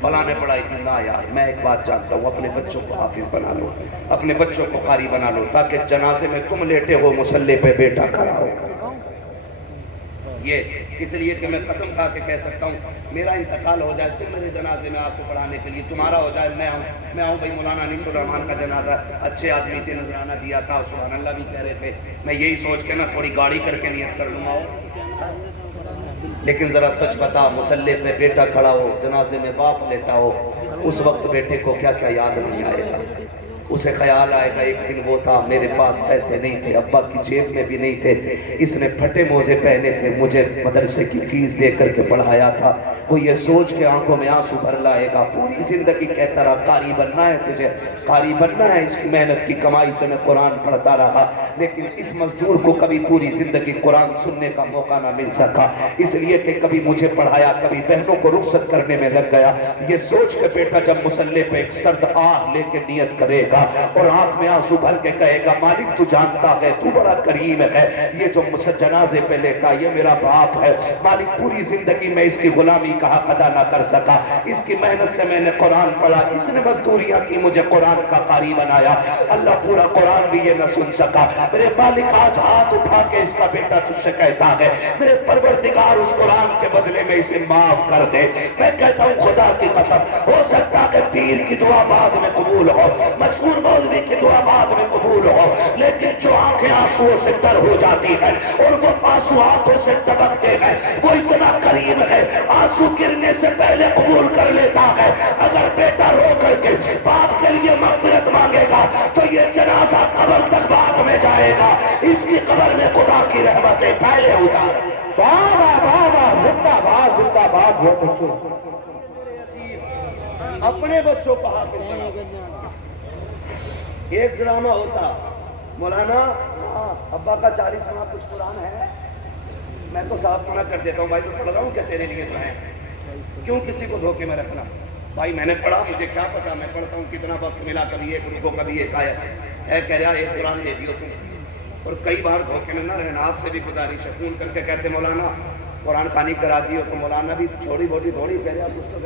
فلاں نے پڑھائی تھی نہ یار، میں ایک بات جانتا ہوں، اپنے بچوں کو حافظ بنا لو، اپنے بچوں کو قاری بنا لو، تاکہ جنازے میں تم لیٹے ہو مصلی پہ بیٹا کھڑا ہو۔ یہ اس لیے کہ میں قسم کھا کے کہہ سکتا ہوں میرا انتقال ہو جائے، تم میرے جنازے میں آپ کو پڑھانے کے لیے، تمہارا ہو جائے میں آؤں بھائی مولانا انیس الرحمان کا جنازہ، اچھے آدمی تھے، نذرانہ دیا تھا، سبحان اللہ بھی کہہ رہے تھے، میں یہی سوچ کے نا تھوڑی گاڑی کر کے نیت کر لوں گا۔ لیکن ذرا سچ بتا، مصلی پہ بیٹا کھڑا ہو، جنازے میں باپ لیٹا ہو، اس وقت بیٹے کو کیا کیا یاد نہیں آئے گا؟ اسے خیال آئے گا ایک دن وہ تھا میرے پاس پیسے نہیں تھے، ابا کی جیب میں بھی نہیں تھے، اس نے پھٹے موزے پہنے تھے، مجھے مدرسے کی فیس دے کر کے پڑھایا تھا۔ وہ یہ سوچ کے آنکھوں میں آنسو بھر لائے گا، پوری زندگی کہتا رہا قاری بننا ہے تجھے، قاری بننا ہے، اس کی محنت کی کمائی سے میں قرآن پڑھتا رہا، لیکن اس مزدور کو کبھی پوری زندگی قرآن سننے کا موقع نہ مل سکا، اس لیے کہ کبھی مجھے پڑھایا، کبھی بہنوں کو رخصت کرنے میں لگ گیا۔ یہ سوچ کے بیٹا جب مصلی پہ ایک سرد آہ لے کے نیت کرے گا اور آنکھ میں آنسو بھر کے کہے گا مالک تو جانتا ہے تو بڑا کریم ہے، یہ جو جنازے پہ لیٹا یہ میرا باپ ہے، مالک پوری زندگی میں اس کی غلامی کا حق ادا نہ کر سکا، اس کی محنت سے میں نے قرآن پڑھا، اس نے مزدوریاں کی مجھے قرآن کا قاری بنایا، اللہ پورا قرآن بھی یہ نہ سن سکا، میرے مالک آج ہاتھ اٹھا کے اس کا بیٹا تجھ سے کہتا ہے میرے پروردگار اس قرآن کے بدلے میں اسے معاف کر دے۔ میں کہتا ہوں خدا کی قسم، ہو سکتا کہ پیر کی دعا بعد میں قبول ہو، مشہور مولوی کی دعا بعد میں قبول ہو، لیکن جو آنکھیں آنسو سے تر ہو جاتی ہے اور وہ آنسو آنکھوں سے ٹپکتے ہیں وہ اتنا کریم ہے، آنسو گرنے سے پہلے قبول کر لیتا ہے۔ اگر بیٹا رو کر کے باپ کے لیے مغفرت مانگے گا تو یہ جنازہ قبر تک بعد میں جائے جائے گا اس کی قبر میں خدا کی رحمتیں پہلے اتار دیں۔ بابا بابا زندہ باد بہت اچھے۔ اپنے بچوں کو حافظ بنا۔ ایک ڈرامہ ہوتا مولانا ہاں ابا کا 40واں کچھ قرآن ہے، میں تو صاف منع کر دیتا ہوں بھائی میں پڑھ رہا ہوں کہ تیرے لیے تو ہے، کیوں کسی کو دھوکے میں رکھنا؟ بھائی میں نے پڑھا، مجھے کیا پتا، میں پڑھتا ہوں کتنا وقت ملا، کبھی ایک رکو کبھی ایک آیت ہے، کہہ رہا ایک قرآن دے دیو تم۔ اور کئی بار دھوکے میں نہ رہنا، آپ سے بھی گزارش ہے، فون کر کے کہتے مولانا قرآن خوانی کرا دیو، تو مولانا بھی چھوڑی بوٹی تھوڑی کہہ رہے آپ کچھ تو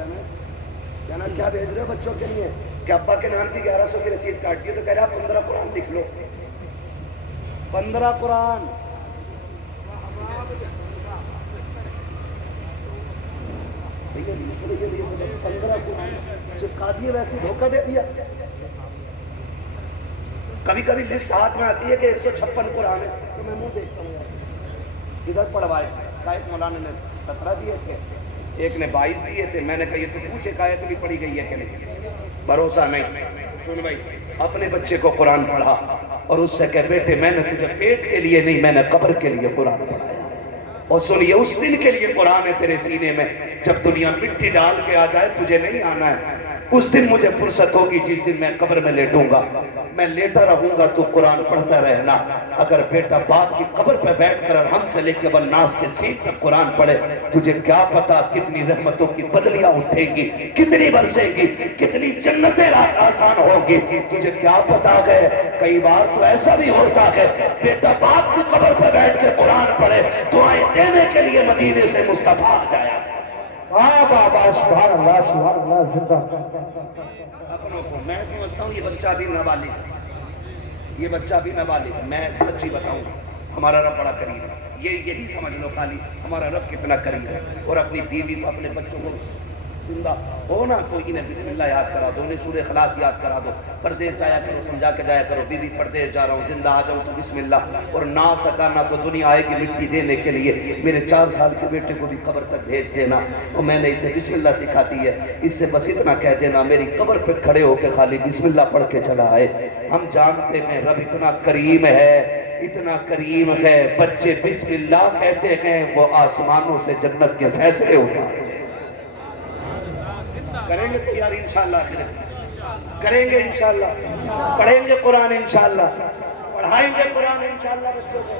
کہنا کیا بھیج رہے ہو بچوں کے لیے کہ ابا کے نام کی 1100 کی رسید کاٹ دی، تو کہہ رہے آپ 15 قرآن لکھ لو، 15 قرآن۔ بھیا 15 قرآن چپکا دیے، ویسے دھوکہ دے دیا۔ کبھی کبھی لسٹ ہاتھ میں آتی ہے کہ 156 قرآن ہے، تو میں منہ دیکھتا ہوں ادھر پڑھوائے تھے، ایک مولانا نے 17 دیے تھے، ایک نے 22 دیے تھے، میں نے کہا یہ تو پوچھے آیت بھی پڑھی گئی ہے کہ نہیں، بھروسہ نہیں۔ سن بھائی اپنے بچے کو قرآن پڑھا اور اس سے کہ بیٹے میں نے تجھے پیٹ کے لیے نہیں، میں نے قبر کے لیے قرآن پڑھایا، اور سن یہ اس دن کے لیے قرآن ہے تیرے سینے میں جب دنیا مٹی ڈال کے آ جائے، تجھے نہیں آنا ہے، اس دن مجھے فرصت ہوگی جس دن میں قبر میں لیٹوں گا، میں لیٹا رہوں گا تو قرآن پڑھتا رہنا۔ اگر بیٹا باپ کی قبر پہ بیٹھ کر اور ہم سے لے کے والناس کے سین تک قرآن پڑھے، تجھے کیا پتا کتنی رحمتوں کی بدلیاں اٹھیں گی، کتنی برسیں گی، کتنی جنتیں آسان ہوگی، تجھے کیا پتا ہے۔ کئی بار تو ایسا بھی ہوتا ہے بیٹا باپ کی قبر پہ بیٹھ کے قرآن پڑھے، دعائیں دینے کے لیے مدینے سے مصطفیٰ آ جایا۔ بابا سبحان اللہ زندہ۔ اپنوں کو میں سمجھتا ہوں یہ بچہ بھی نابالغ ہے، یہ بچہ بھی نابالغ ہے، میں سچی بتاؤں ہمارا رب بڑا قریب ہے، یہی سمجھ لو خالی ہمارا رب کتنا قریب ہے۔ اور اپنی بیوی کو اپنے بچوں کو زندہ ہو نا تو انہیں بسم اللہ یاد کرا دو، انہیں سورہ اخلاص یاد کرا دو، پردیس جایا کرو سمجھا کے جایا کرو، بیوی پردیس جا رہا ہوں زندہ آ جاؤں تو بسم اللہ، اور نہ سکا نہ تو دنیا آئے گی مٹی دینے کے لیے، میرے 4 سال کے بیٹے کو بھی قبر تک بھیج دینا، اور میں نے اسے بسم اللہ سکھاتی ہے، اس سے بس اتنا کہہ دینا میری قبر پہ کھڑے ہو کے خالی بسم اللہ پڑھ کے چلا آئے۔ ہم جانتے ہیں رب اتنا کریم ہے، اتنا کریم ہے، بچے بسم اللہ کہتے ہیں وہ آسمانوں سے جنت کے فیصلے اٹھائے۔ کریں گے تیاری انشاءاللہ، آخرت کریں گے انشاءاللہ، پڑھیں گے قرآن انشاءاللہ، پڑھائیں گے قرآن انشاءاللہ بچوں کو۔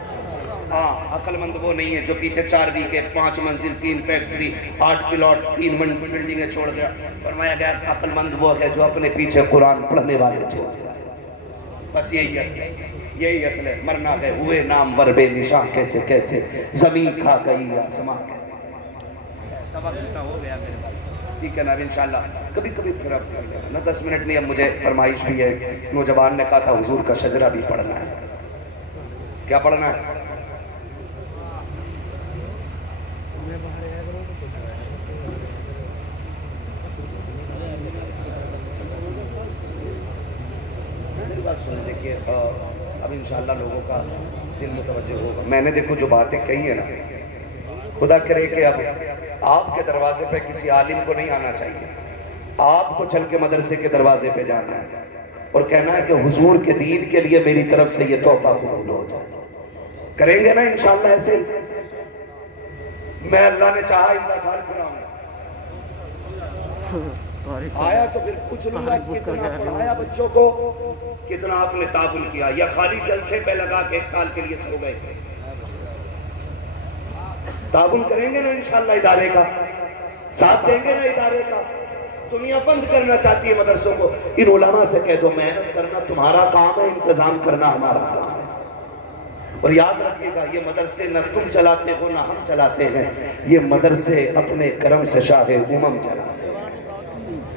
ہاں عقل مند وہ نہیں ہے جو پیچھے 4 بیگھے 5 منزل 3 فیکٹری 8 پلاٹ 3 بلڈنگیں چھوڑ گیا، فرمایا گیا عقل مند وہ ہے جو اپنے پیچھے قرآن پڑھنے والے چھوڑ جائے۔ بس یہی اصل ہے، یہی اصل ہے، مرنا گئے ہوئے نام وربے نشاں کیسے کیسے، زمین کھا گئی آسمان کیسے کیسے، سبق اتنا ہو گیا میرے بھائی، ٹھیک ہے نا انشاءاللہ کبھی کبھی پھر اب کر لینا نا، 10 منٹ نہیں، اب مجھے فرمائش بھی ہے، نوجوان نے کہا تھا حضور کا شجرہ بھی پڑھنا ہے، کیا پڑھنا ہے؟ میری بات سن دیکھیے، اب انشاءاللہ لوگوں کا دل متوجہ ہوگا، میں نے دیکھو جو باتیں کہی ہیں نا، خدا کرے کہ اب آپ کے دروازے پہ کسی عالم کو نہیں آنا چاہیے، آپ کو چل کے مدرسے کے دروازے پہ جانا ہے اور کہنا ہے کہ حضور کے دین کے لیے میری طرف سے یہ تحفہ قبول ہو جائے۔ کریں گے نا انشاءاللہ ایسے؟ میں اللہ نے چاہا 10 سال پھر آؤں گا، آیا تو پھر پوچھ لوں گا کتنا پڑھایا بچوں کو، کتنا آپ نے تعاون کیا، یا خالی جلسے پہ لگا کے 1 سال کے لیے سو گئے تھے۔ تعاون کریں گے نا انشاءاللہ ادارے کا، ساتھ دیں گے نا ادارے کا۔ دنیا بند کرنا چاہتی ہے مدرسوں کو، ان علماء سے کہہ دو محنت کرنا تمہارا کام ہے، انتظام کرنا ہمارا کام ہے۔ اور یاد رکھیے گا یہ مدرسے نہ تم چلاتے ہو نہ ہم چلاتے ہیں، یہ مدرسے اپنے کرم سے شاہ امم چلاتے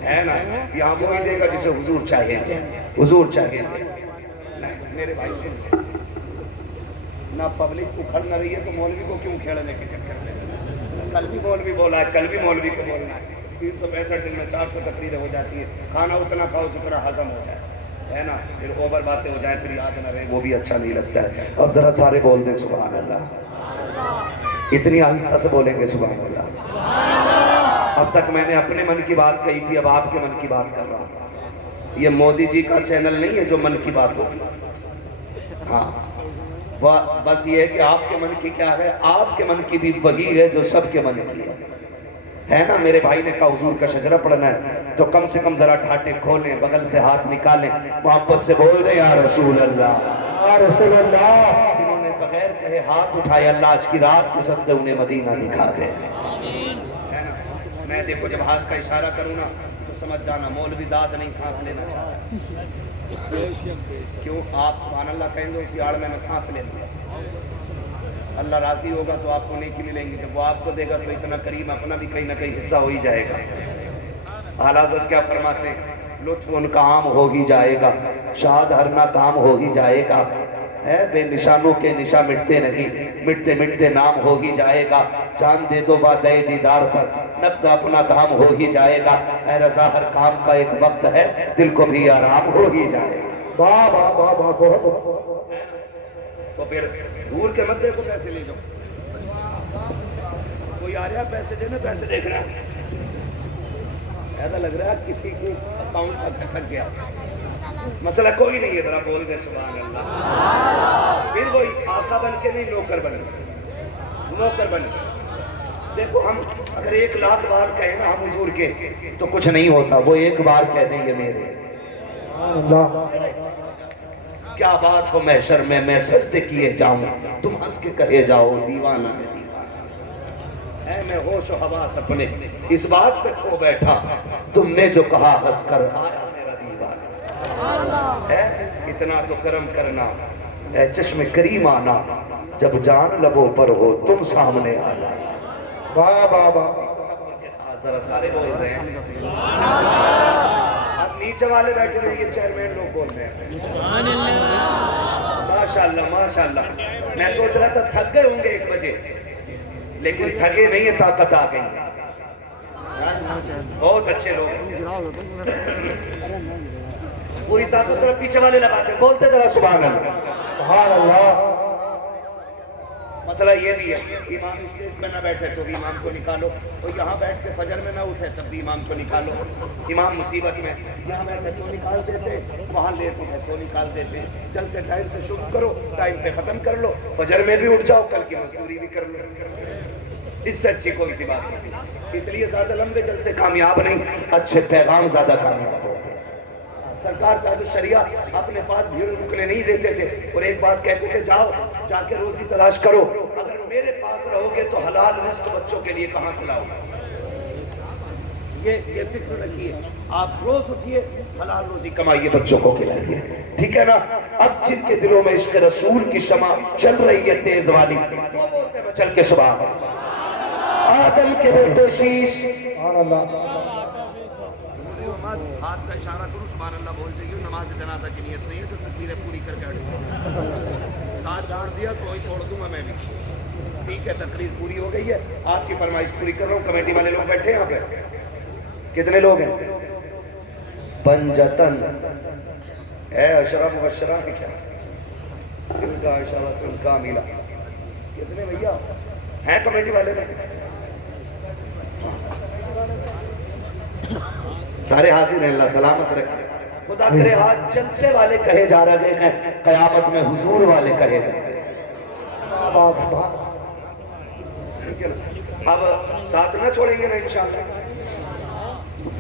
ہے نا، یہاں وہی دے گا جسے حضور چاہیں گے، حضور چاہیں گے۔ میرے بھائی سن، نہ پبلک اکھڑ نہ رہی ہے تو مولوی کو کیوں کھیڑنے کے چکر میں؟ کل بھی مولوی بولا ہے، کل بھی مولوی کو بولنا ہے، 365 دن میں 400 تقریریں ہو جاتی ہیں، کھانا اتنا کھاؤ جتنا ہضم ہو جائے، ہے نا، پھر اوور باتیں ہو جائیں پھر یاد نہ رہے، وہ بھی اچھا نہیں لگتا ہے۔ اب ذرا سارے بول دیں سبحان اللہ، اتنی آہستہ سے بولیں گے سبحان اللہ۔ اب تک میں نے اپنے من کی بات کہی تھی، اب آپ کے من کی بات کر رہا ہوں۔ یہ مودی جی کا چینل نہیں ہے جو من کی بات ہوگی، ہاں بس یہ ہے کہ آپ کے من کی کیا ہے، آپ کے من کی بھی وہی ہے جو سب کے من کی ہے نا۔ میرے بھائی نے کہا حضور کا شجرہ پڑھنا ہے تو کم سے کم ذرا ٹھاٹے کھولیں، بغل سے ہاتھ نکالیں، محبت سے بول دیں یا رسول اللہ، یا رسول اللہ۔ جنہوں نے بغیر کہے ہاتھ اٹھائے، اللہ آج کی رات کے صدقے انہیں مدینہ دکھا دے، ہے نا۔ میں دیکھو جب ہاتھ کا اشارہ کروں نا تو سمجھ جانا مولوی داد نہیں سانس لینا چاہتا، کیوں آپ سبحان اللہ کہیں گے اسی آڑ میں سانس لے لوں، اللہ راضی ہوگا تو آپ کو نیکی ملیں گی، جب وہ آپ کو دے گا تو اتنا کریم اپنا بھی کہیں نہ کہیں حصہ ہو ہی جائے گا۔ اعلیٰ حضرت کیا فرماتے ہیں، لطف ان کا عام ہو ہی جائے گا، شاد ہر ناکام ہو ہی جائے گا، ہے بے نشانوں کے نشاں مٹتے نہیں، مٹتے مٹتے نام ہو ہی جائے گا، جان دے دو وعدہ دیدار پر، نقد اپنا دام ہو ہی جائے گا، اے رضا ہر کام کا ایک وقت ہے، دل کو بھی آرام ہو ہی جائے گا۔ واہ واہ واہ واہ، بہت تو پھر دور کے مدے کو پیسے لے جاؤ، کوئی آ رہا پیسے دینا تو ایسے دیکھ رہا ہے، ایسا لگ رہا ہے کسی کے اکاؤنٹ کا کھسک گیا، مسئلہ کوئی نہیں ہے، ذرا بول دے سبحان اللہ۔ پھر وہی آقا بن کے نہیں، نوکر بن کے، نوکر بن کے۔ دیکھو ہم اگر 1,00,000 بار کہیں نا ہم حضور کے تو کچھ نہیں ہوتا، وہ ایک بار کہہ دیں گے میرے، کیا بات ہو محشر میں سجدے کیے جاؤں، تم ہنس کے کہے جاؤ دیوانہ میں دیوانہ، اے میں ہوش و حواس اپنے اس بات پہ کھو بیٹھا، تم نے جو کہا ہنس کر آیا میرا دیوانہ، ہے اتنا تو کرم کرنا، اے چشم کریم آنا، جب جان لبوں پر ہو تم سامنے آ جانا۔ واہ واہ واہ، تصور کے ساتھ ذرا سارے بول رہے ہیں، اب نیچے والے بیٹھے رہے، یہ چیئرمین لوگ بول رہے ہیں، ماشاءاللہ ماشاءاللہ۔ میں سوچ رہا تھا تھک گئے ہوں گے 1 بجے، لیکن تھکے نہیں ہیں، طاقت آ گئی ہے، بہت اچھے لوگ، پوری طاقت ذرا پیچھے والے لگا کے بولتے ذرا سبحان اللہ، سبحان اللہ۔ مسئلہ یہ بھی ہے، امام اسٹیج پہ نہ بیٹھے تو بھی امام کو نکالو، اور یہاں بیٹھ کے فجر میں نہ اٹھے تب بھی امام کو نکالو، امام مصیبت میں، یہاں بیٹھے تو نکال دیتے، وہاں لیٹ اٹھے تو نکال دیتے، جلد سے ٹائم سے شروع کرو، ٹائم پہ ختم کر لو، فجر میں بھی اٹھ جاؤ، کل کی مزدوری بھی کر لو، اس سے اچھی کون سی بات ہے؟ اس لیے زیادہ لمبے جلد سے کامیاب نہیں، اچھے پیغام زیادہ کامیاب ہوتے ہیں۔ سرکار تاج الشریعہ اپنے پاس بھیڑ رکنے نہیں دیتے تھے، اور ایک بات کہتے تھے، جاؤ جا کے روزی تلاش کرو، اگر میرے پاس رہو گے تو حلال رزق بچوں کے لیے کہاں سے لاؤ گے؟ یہ فکر رکھیے، آپ روز اٹھیے، حلال روزی کمائیے، بچوں کو کھلائیے، ٹھیک ہے نا۔ اب جن کے دلوں میں عشق رسول کی شمع چل رہی ہے تیز والی، وہ بولتے ہیں چل کے سبحان اللہ، آدم کے بیٹے شیش، سبحان اللہ۔ ہاتھ کا اشارہ کرو، سبحان اللہ بول جائیے، نماز جنازہ کی نیت نہیں ہے، جو تکبیریں پوری کر کے اٹھے، ساتھ چھوڑ دیا تو وہی توڑ دوں گا میں بھی، ٹھیک ہے، تقریر پوری ہو گئی ہے، آپ کی فرمائش پوری کر رہا ہوں، کمیٹی والے لوگ بیٹھے ہیں یہاں پہ، کتنے لوگ ہیں؟ پنجتن، اے اشرا مبشرہ ہے کیا؟ ان کا اشارہ ان کا میلا، کتنے بھیا ہیں کمیٹی والے میں؟ سارے حاضر ہیں، اللہ سلامت رکھے، خدا کرے آج جلسے والے کہے جا رہے ہیں، قیامت میں حضور والے کہے جا رہے ہیں، اب ساتھ نہ چھوڑیں گے نا انشاءاللہ،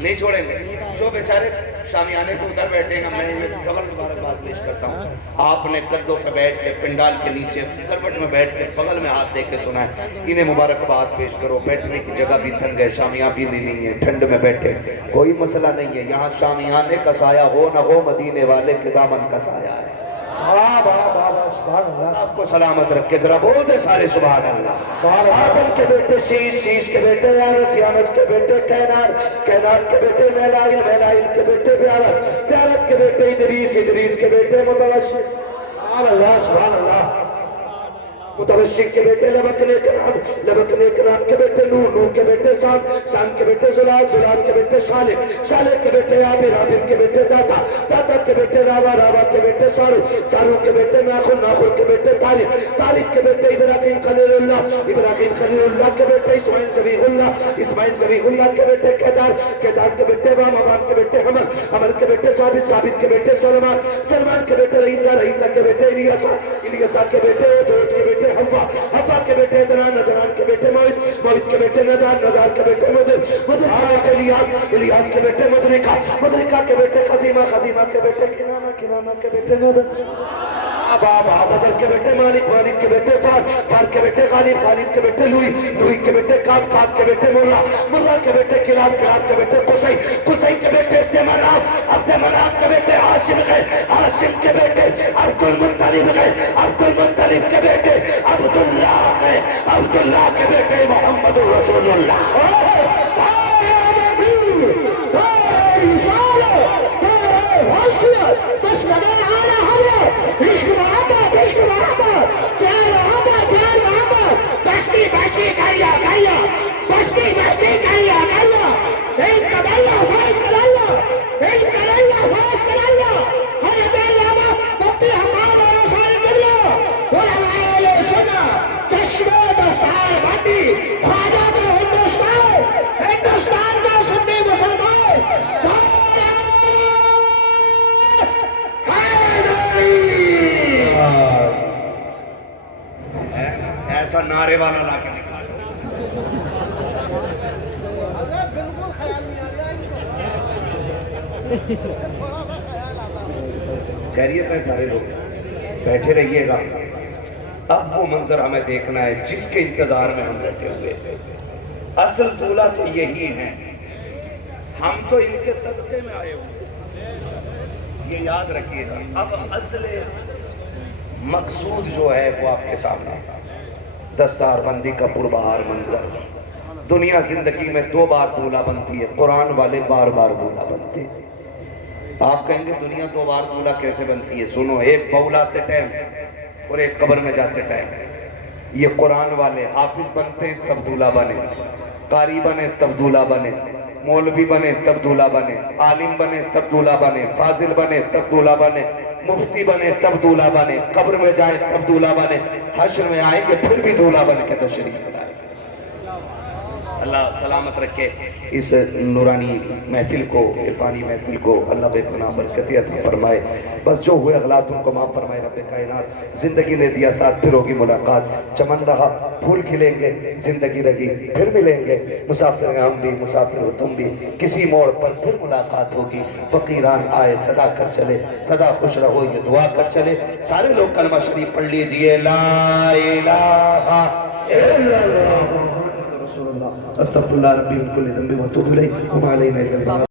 نہیں چھوڑیں گے، جو بیچارے شامیانے کو ادھر بیٹھے ہیں، میں انہیں ڈبل مبارکباد پیش کرتا ہوں، آپ نے گدوں پہ بیٹھ کے پنڈال کے نیچے کروٹ میں بیٹھ کے بغل میں ہاتھ دے کے سنا ہے، انہیں مبارکباد پیش کرو، بیٹھنے کی جگہ بھی تنگ ہے، شامیاں بھی نہیں ہے، ٹھنڈ میں بیٹھے، کوئی مسئلہ نہیں ہے، یہاں شامیانے کا سایہ ہو نہ ہو، مدینے والے کے دامن کا سایہ ہے۔ واہ واہ واہ واہ، سبحان اللہ۔ آپ کو سلامت رکھ کے ذرا بول دے سارے سبحان اللہ۔ آدم کے بیٹے شیش، شیش کے بیٹے یانس، یانس کے بیٹے کینار، کینار کے بیٹے میلائل، میلائل کے بیٹے بیارت، بیارت کے بیٹے ادریس، ادریس کے بیٹے متوشر، سبحان اللہ، سبحان اللہ۔ متوشق کے بیٹے لبکنے کناب کے بیٹے نوح کے بیٹے سام کے بیٹے زلال کے بیٹے شالح کے بیٹے عابر کے بیٹے داتا کے بیٹے راوا کے بیٹے سارو کے بیٹے ناخر کے بیٹے طارق کے بیٹے ابراہیم خلیل اللہ کے بیٹے اسماعیل ذبیح اللہ کے بیٹے کیدار کے بیٹے وام کے بیٹے حمل کے بیٹے ثابت کے بیٹے سلمان کے بیٹے رئیسہ کے بیٹے الیاسا کے بیٹے داؤد کے بیٹے حوا کے بیٹے ادنان کے بیٹے موعد کے بیٹے ندار کے بیٹے مدر کے بیٹے الیاس کے بیٹے مدرکہ کے بیٹے خدیمہ کے بیٹے کنانہ کے بیٹے بدر کے بیٹے مالک کے بیٹے فار کے بیٹے غالب کے بیٹے لوئی کے بیٹے کاب کے بیٹے مرہ کے بیٹے کلاب کے بیٹے قصی کے بیٹے عبد مناف کے بیٹے ہاشم کے بیٹے عبد المطلب کے بیٹے عبداللہ کے بیٹے محمد رسول اللہ ایسا نعرے والا لا کے دکھا خیریت ہے سارے لوگ بیٹھے رہیے گا اب وہ منظر ہمیں دیکھنا ہے جس کے انتظار میں ہم بیٹھے ہوئے تھے اصل دولہا تو یہی ہے ہم تو ان کے صدقے میں آئے ہوئے یہ یاد رکھیے گا اب اصل مقصود جو ہے وہ آپ کے سامنے دستار بندی کا پربہار منظر دنیا زندگی میں 2 بار دولہا بنتی ہے قرآن والے بار دولہا بنتے ہیں آپ کہیں گے دنیا 2 بار دولہا کیسے بنتی ہے سنو ایک بولاتے ٹائم اور ایک قبر میں جاتے ٹائم یہ قرآن والے حافظ بنتے ہیں تب دولہا بنے قاری بنے تب دولہا بنے مولوی بنے تب دولہا بنے عالم بنے تب دولہا بنے فاضل بنے تب دولہا بنے مفتی بنے تب دولہا بنے قبر میں جائیں تب دولہا بنے حشر میں آئیں گے پھر بھی دولہا بن کے تشریف لائیں اللہ سلامت رکھے اس نورانی محفل کو عرفانی محفل کو اللہ بے پناہ برکت عطا فرمائے بس جو ہوئے اغلاط ان کو معاف فرمائے رب کائنات زندگی نے دیا ساتھ پھر ہوگی ملاقات چمن رہا پھول کھلیں گے زندگی رہی پھر ملیں گے مسافر ہیں ہم بھی مسافر ہو تم بھی کسی موڑ پر پھر ملاقات ہوگی فقیران آئے صدا کر چلے صدا خوش رہو یہ دعا کر چلے سارے لوگ کلمہ شریف پڑھ لیجئے لا الہ الا اللہ رسول اللہ استغفر اللہ ربی من کل ذنب واتوب الیہ وما علینا الا البلاغ